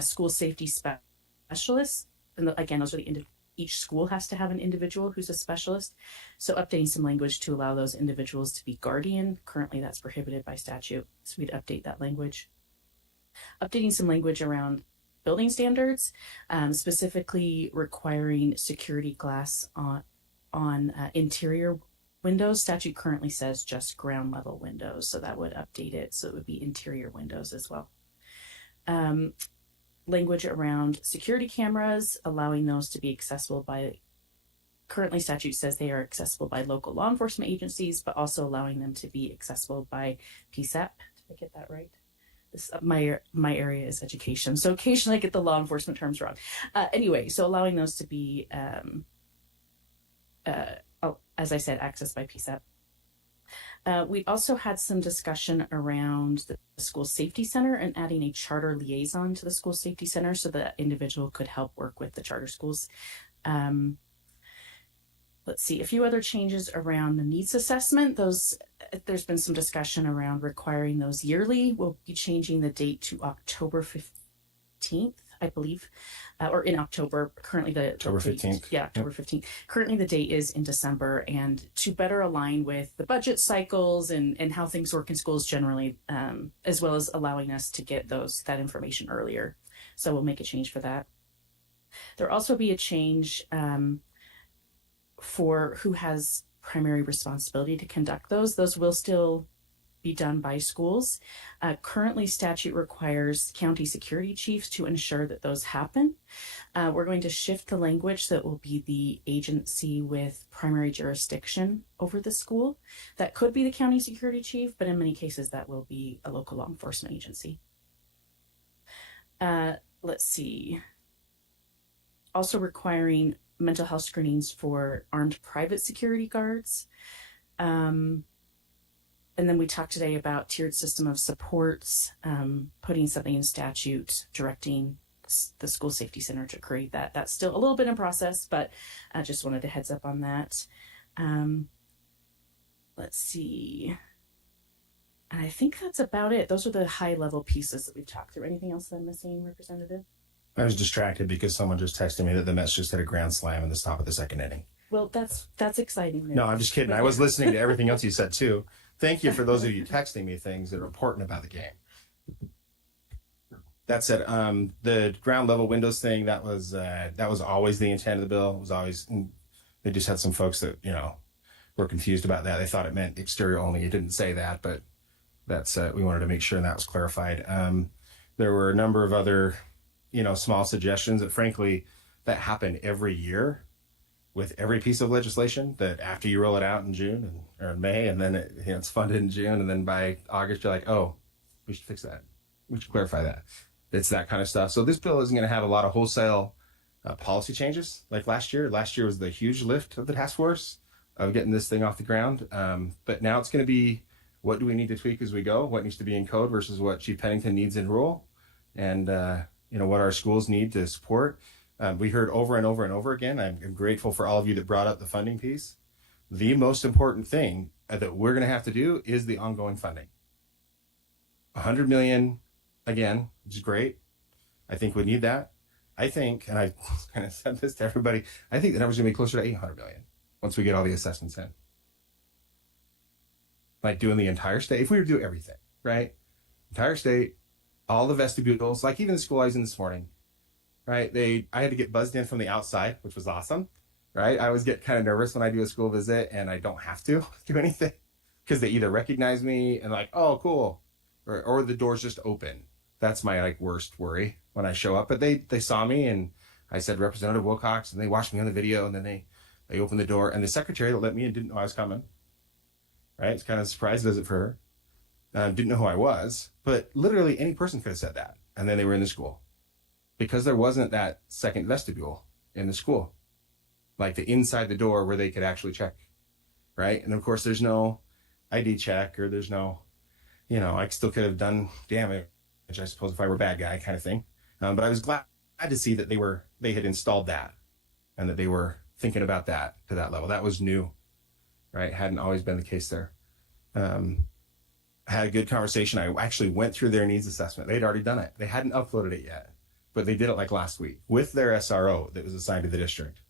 school safety specialists, and again, those are the each school has to have an individual who's a specialist. So updating some language to allow those individuals to be guardian. Currently that's prohibited by statute. So we'd update that language. Updating some language around building standards, specifically requiring security glass on interior windows. Statute currently says just ground level windows, so that would update it so it would be interior windows as well. Language around security cameras, allowing those to be accessible by, currently statute says they are accessible by local law enforcement agencies, but also allowing them to be accessible by PSAP. Did I get that right? My area is education, so occasionally I get the law enforcement terms wrong. Anyway, so allowing those to be, as I said, accessed by PSAP. We also had some discussion around the school safety center and adding a charter liaison to the school safety center so that individual could help work with the charter schools. Let's see, a few other changes around the needs assessment. There's been some discussion around requiring those yearly. We'll be changing the date to October 15th, I believe, or in October. Currently the October 15th. Yeah, October 15th. Currently the date is in December, and to better align with the budget cycles and how things work in schools generally, as well as allowing us to get that information earlier. So we'll make a change for that. There'll also be a change for who has primary responsibility to conduct those. Those will still be done by schools. Currently, statute requires county security chiefs to ensure that those happen. We're going to shift the language that will be the agency with primary jurisdiction over the school. That could be the county security chief, but in many cases that will be a local law enforcement agency. Let's see. Also requiring mental health screenings for armed private security guards. And then we talked today about tiered system of supports, putting something in statute, directing the school safety center to create that. That's still a little bit in process, but I just wanted a heads up on that. Let's see. And I think that's about it. Those are the high level pieces that we've talked through. Anything else that I'm missing, Representative? I was distracted because someone just texted me that the Mets just hit a grand slam in the top of the second inning. Well, that's exciting. No, I'm just kidding. I was listening to everything else you said too. Thank you for those of you texting me things that are important about the game. That said, the ground level windows thing, that was always the intent of the bill. It was always, they just had some folks that, were confused about that. They thought it meant exterior only. It didn't say that, but that's, we wanted to make sure that was clarified. There were a number of other, small suggestions that frankly, that happen every year with every piece of legislation, that after you roll it out in June or in May, and then it's funded in June, and then by August, you're like, oh, we should fix that. We should clarify that. It's that kind of stuff. So this bill isn't going to have a lot of wholesale policy changes like last year. Last year was the huge lift of the task force of getting this thing off the ground. But now it's going to be, what do we need to tweak as we go? What needs to be in code versus what Chief Pennington needs in rule? And, what our schools need to support. We heard over and over and over again. I'm grateful for all of you that brought up the funding piece. The most important thing that we're going to have to do is the ongoing funding. $100 million, again, which is great. I think we need that. I think, and I kind of said this to everybody, I think the number's going to be closer to $800 million once we get all the assessments in. Like doing the entire state, if we were to do everything, right? Entire state, all the vestibules, like even the school I was in this morning, right? I had to get buzzed in from the outside, which was awesome, right? I always get kind of nervous when I do a school visit and I don't have to do anything because they either recognize me and like, oh, cool, or the door's just open. That's my worst worry when I show up. But they saw me and I said, Representative Wilcox, and they watched me on the video, and then they opened the door, and the secretary that let me in didn't know I was coming, right? It's kind of a surprise visit for her. Didn't know who I was, but literally any person could have said that. And then they were in the school because there wasn't that second vestibule in the school, like the inside the door where they could actually check. Right. And of course there's no ID check, or there's no, I still could have done damage, I suppose, if I were a bad guy kind of thing. But I was glad to see that they had installed that and that they were thinking about that to that level. That was new, right? Hadn't always been the case there. Had a good conversation. I actually went through their needs assessment. They'd already done it. They hadn't uploaded it yet, but they did it last week with their SRO that was assigned to the district.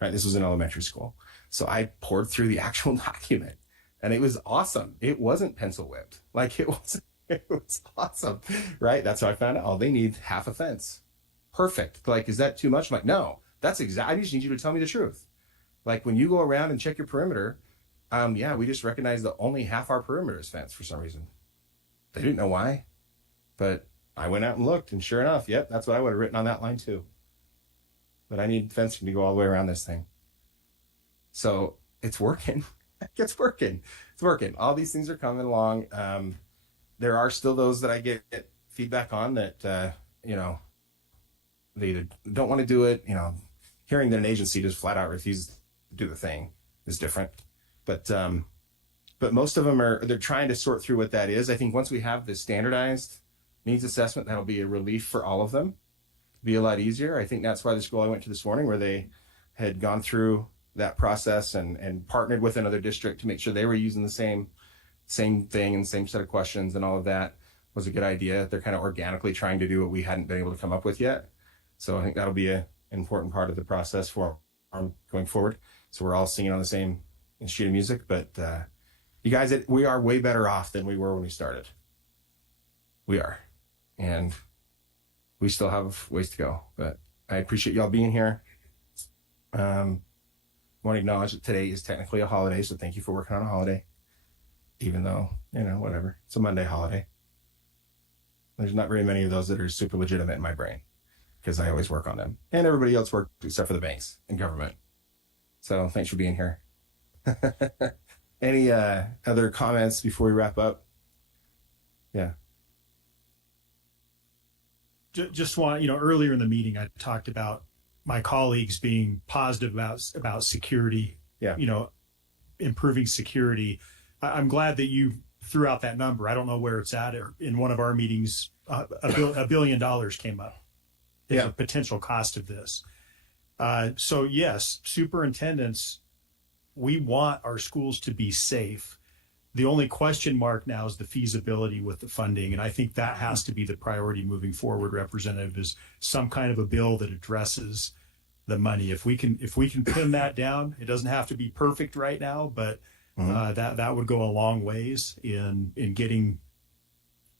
right? This was in elementary school. So I poured through the actual document and it was awesome. It wasn't pencil whipped. Like it was awesome, right? That's how I found out. Oh, they need half a fence. Perfect. Like, is that too much? I'm like, no, that's exactly, I just need you to tell me the truth. Like when you go around and check your perimeter, yeah, we just recognized that only half our perimeter is fenced for some reason. They didn't know why, but I went out and looked, and sure enough, yep, that's what I would have written on that line too. But I need fencing to go all the way around this thing. So it's working. It's working. It's working. All these things are coming along. There are still those that I get feedback on that, you know, they either don't want to do it. You know, hearing that an agency just flat out refuses to do the thing is different. But most of them they're trying to sort through what that is. I think once we have this standardized needs assessment, that'll be a relief for all of them. Be a lot easier. I think that's why the school I went to this morning, where they had gone through that process and partnered with another district to make sure they were using the same thing and same set of questions and all of that, was a good idea. They're kind of organically trying to do what we hadn't been able to come up with yet. So I think that'll be an important part of the process for going forward. So we're all singing on the same sheet of music, but you guys, we are way better off than we were when we started. We are. And we still have ways to go, but I appreciate y'all being here. I want to acknowledge that today is technically a holiday, so thank you for working on a holiday, even though, you know, whatever, it's a Monday holiday. There's not very many of those that are super legitimate in my brain because I always work on them, and everybody else works except for the banks and government. So thanks for being here. Any other comments before we wrap up? Yeah. Just want, you know, earlier in the meeting, I talked about my colleagues being positive about security, Yeah. you know, improving security. I'm glad that you threw out that number. I don't know where it's at. In one of our meetings, $1 billion came up as a potential cost of this. So yes, superintendents, we want our schools to be safe. The only question mark now is the feasibility with the funding. And I think that has to be the priority moving forward, Representative, is some kind of a bill that addresses the money. If we can pin that down, it doesn't have to be perfect right now, but that would go a long ways in getting,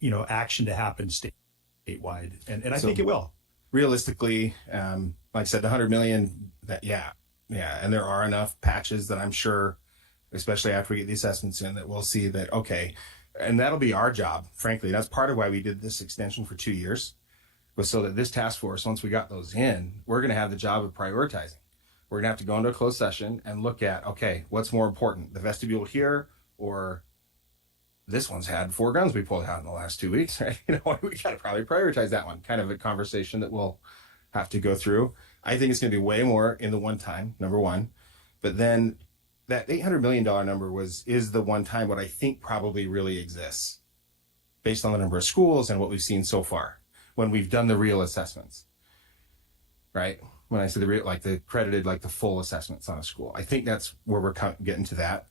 you know, action to happen statewide. And I think it will. Realistically, like I said, the 100 million, yeah. And there are enough patches that I'm sure, especially after we get the assessments in, that we'll see that, okay, and that'll be our job. Frankly, that's part of why we did this extension for 2 years, was so that this task force, once we got those in, we're going to have the job of prioritizing. We're going to have to go into a closed session and look at, okay, what's more important, the vestibule here, or this one's had 4 guns we pulled out in the last 2 weeks, right? You know, we got to probably prioritize that one. Kind of a conversation that we'll have to go through. I think it's going to be way more in the one time, number one, but then that $800 million number is the one time what I think probably really exists based on the number of schools and what we've seen so far when we've done the real assessments, right? When I say the real, like the credited, like the full assessments on a school, I think that's where we're getting to that.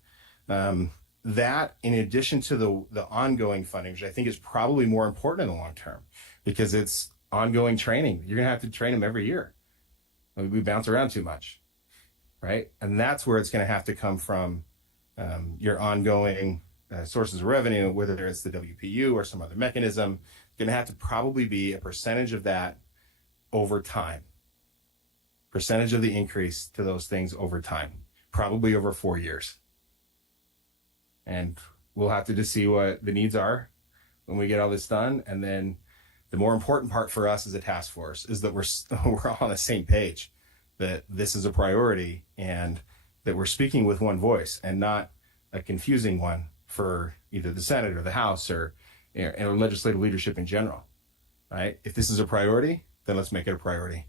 That in addition to the ongoing funding, which I think is probably more important in the long term because it's ongoing training. You're going to have to train them every year. We bounce around too much. Right. And that's where it's going to have to come from your ongoing sources of revenue, whether it's the WPU or some other mechanism. It's going to have to probably be a percentage of that over time. Percentage of the increase to those things over time, probably over 4 years. And we'll have to just see what the needs are when we get all this done. And then the more important part for us as a task force is that we're all on the same page, that this is a priority and that we're speaking with one voice and not a confusing one for either the Senate or the House or legislative leadership in general, right? If this is a priority, then let's make it a priority.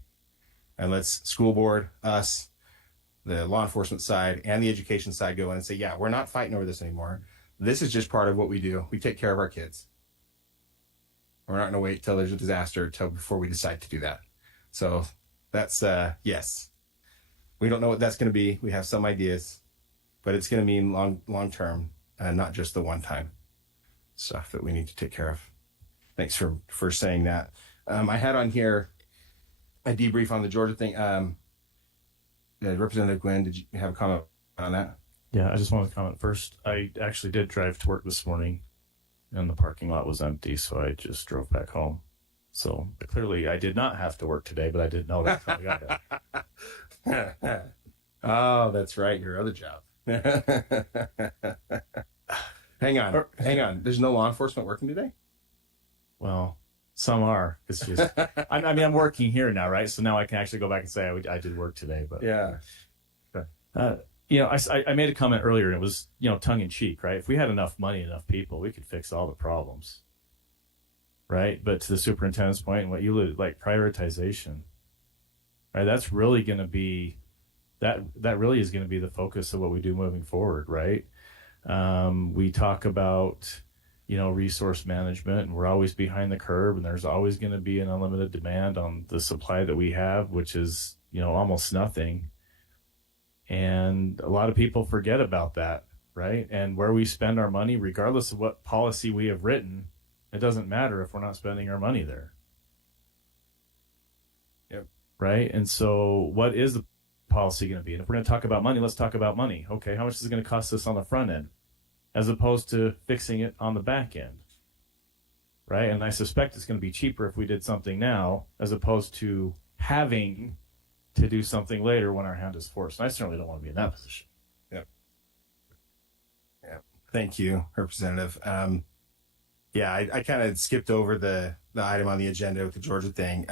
And let's school board, us, the law enforcement side and the education side go in and say, yeah, we're not fighting over this anymore. This is just part of what we do. We take care of our kids. We're not going to wait till there's a disaster before we decide to do that. So that's, yes. We don't know what that's going to be. We have some ideas, but it's going to mean long term and not just the one time stuff that we need to take care of. Thanks for saying that. I had on here a debrief on the Georgia thing. Representative Gwynn, did you have a comment on that? Yeah, I just want to comment first. I actually did drive to work this morning, and the parking lot was empty, so I just drove back home. So clearly, I did not have to work today, but I didn't know that until I got there. Oh, that's right, your other job. Hang on. There's no law enforcement working today? Well, some are. It's just, I mean, I'm working here now, right? So now I can actually go back and say I did work today. But Yeah. I made a comment earlier, and it was, tongue in cheek, right? If we had enough money, enough people, we could fix all the problems, right? But to the superintendent's point, and what you like prioritization, right? That's really going to be that really is going to be the focus of what we do moving forward, right? We talk about resource management, and we're always behind the curve, and there's always going to be an unlimited demand on the supply that we have, which is almost nothing. And a lot of people forget about that, right? And where we spend our money, regardless of what policy we have written, it doesn't matter if we're not spending our money there. Yep. Right? And so what is the policy going to be? And if we're going to talk about money, let's talk about money. Okay, how much is it going to cost us on the front end as opposed to fixing it on the back end? Right? And I suspect it's going to be cheaper if we did something now as opposed to having to do something later when our hand is forced. And I certainly don't want to be in that position. Yep. Thank you, Representative. I kind of skipped over the item on the agenda with the Georgia thing.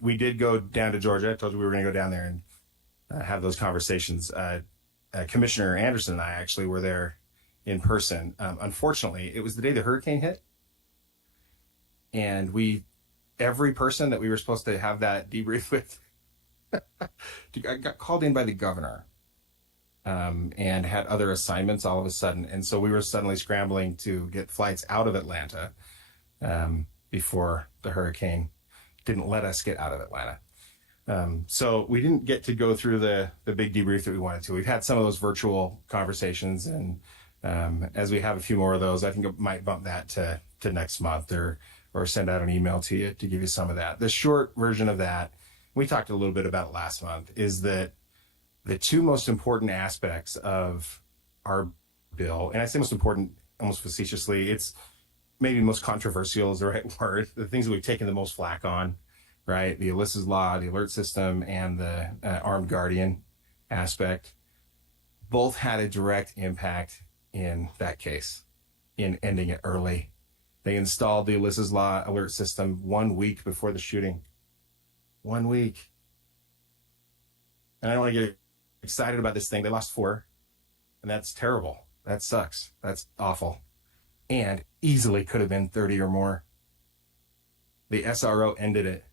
We did go down to Georgia. I told you we were going to go down there and have those conversations. Commissioner Anderson and I actually were there in person. Unfortunately, it was the day the hurricane hit. And every person that we were supposed to have that debrief with, I got called in by the governor and had other assignments all of a sudden. And so we were suddenly scrambling to get flights out of Atlanta before the hurricane didn't let us get out of Atlanta. So we didn't get to go through the big debrief that we wanted to. We've had some of those virtual conversations, and as we have a few more of those, I think it might bump that to next month or send out an email to you to give you some of that. The short version of that, we talked a little bit about it last month, is that the two most important aspects of our bill, and I say most important almost facetiously, it's maybe most controversial is the right word, the things that we've taken the most flack on, right? The Alyssa's Law, the alert system, and the armed guardian aspect, both had a direct impact in that case, in ending it early. They installed the Alyssa's Law alert system 1 week before the shooting. 1 week. And I don't want to get excited about this thing. They lost 4, and that's terrible. That sucks. That's awful. And easily could have been 30 or more. The SRO ended it.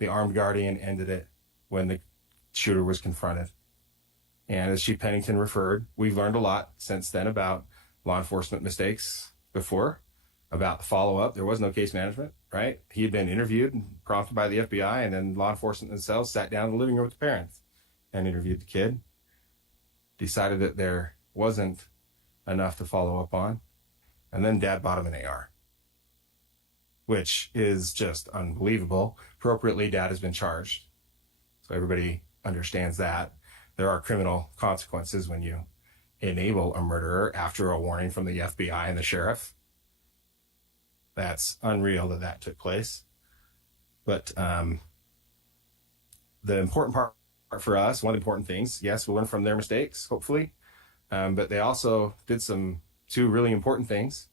The armed guardian ended it when the shooter was confronted. And as Chief Pennington referred, we've learned a lot since then about law enforcement mistakes before, about the follow-up. There was no case management, right? He had been interviewed and prompted by the FBI, and then law enforcement themselves sat down in the living room with the parents and interviewed the kid, decided that there wasn't enough to follow up on, and then dad bought him an AR, which is just unbelievable. Appropriately, dad has been charged, so everybody understands that. There are criminal consequences when you enable a murderer after a warning from the FBI and the sheriff. That's unreal that took place. But the important part for us, one of the important things, yes, we'll learn from their mistakes, hopefully. But they also did two really important things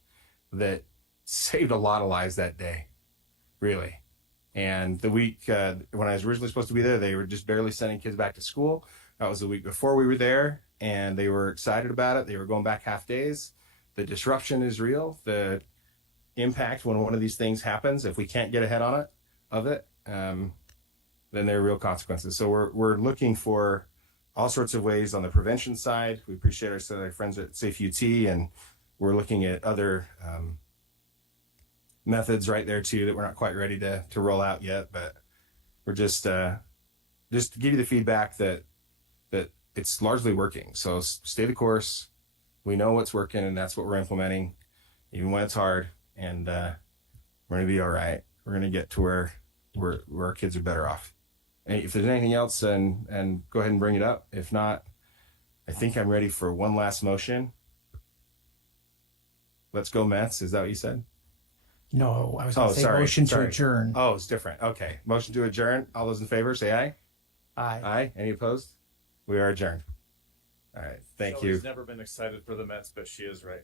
that saved a lot of lives that day, really. And the week when I was originally supposed to be there, they were just barely sending kids back to school. That was the week before we were there, and they were excited about it. They were going back half days. The disruption is real. The impact when one of these things happens, if we can't get ahead of it, then there are real consequences. So we're looking for all sorts of ways on the prevention side. We appreciate our friends at Safe UT, and we're looking at other methods right there too that we're not quite ready to roll out yet. But we're just to give you the feedback that it's largely working. So stay the course. We know what's working, and that's what we're implementing, even when it's hard. And we're going to be all right. We're going to get to where our kids are better off. If there's anything else, and go ahead and bring it up. If not, I think I'm ready for one last motion. Let's go Mets. Is that what you said? No, I was going to say motion to adjourn. Oh, it's different. Okay. Motion to adjourn. All those in favor, say aye. Aye. Aye. Any opposed? We are adjourned. All right. Thank you. She's never been excited for the Mets, but she is right.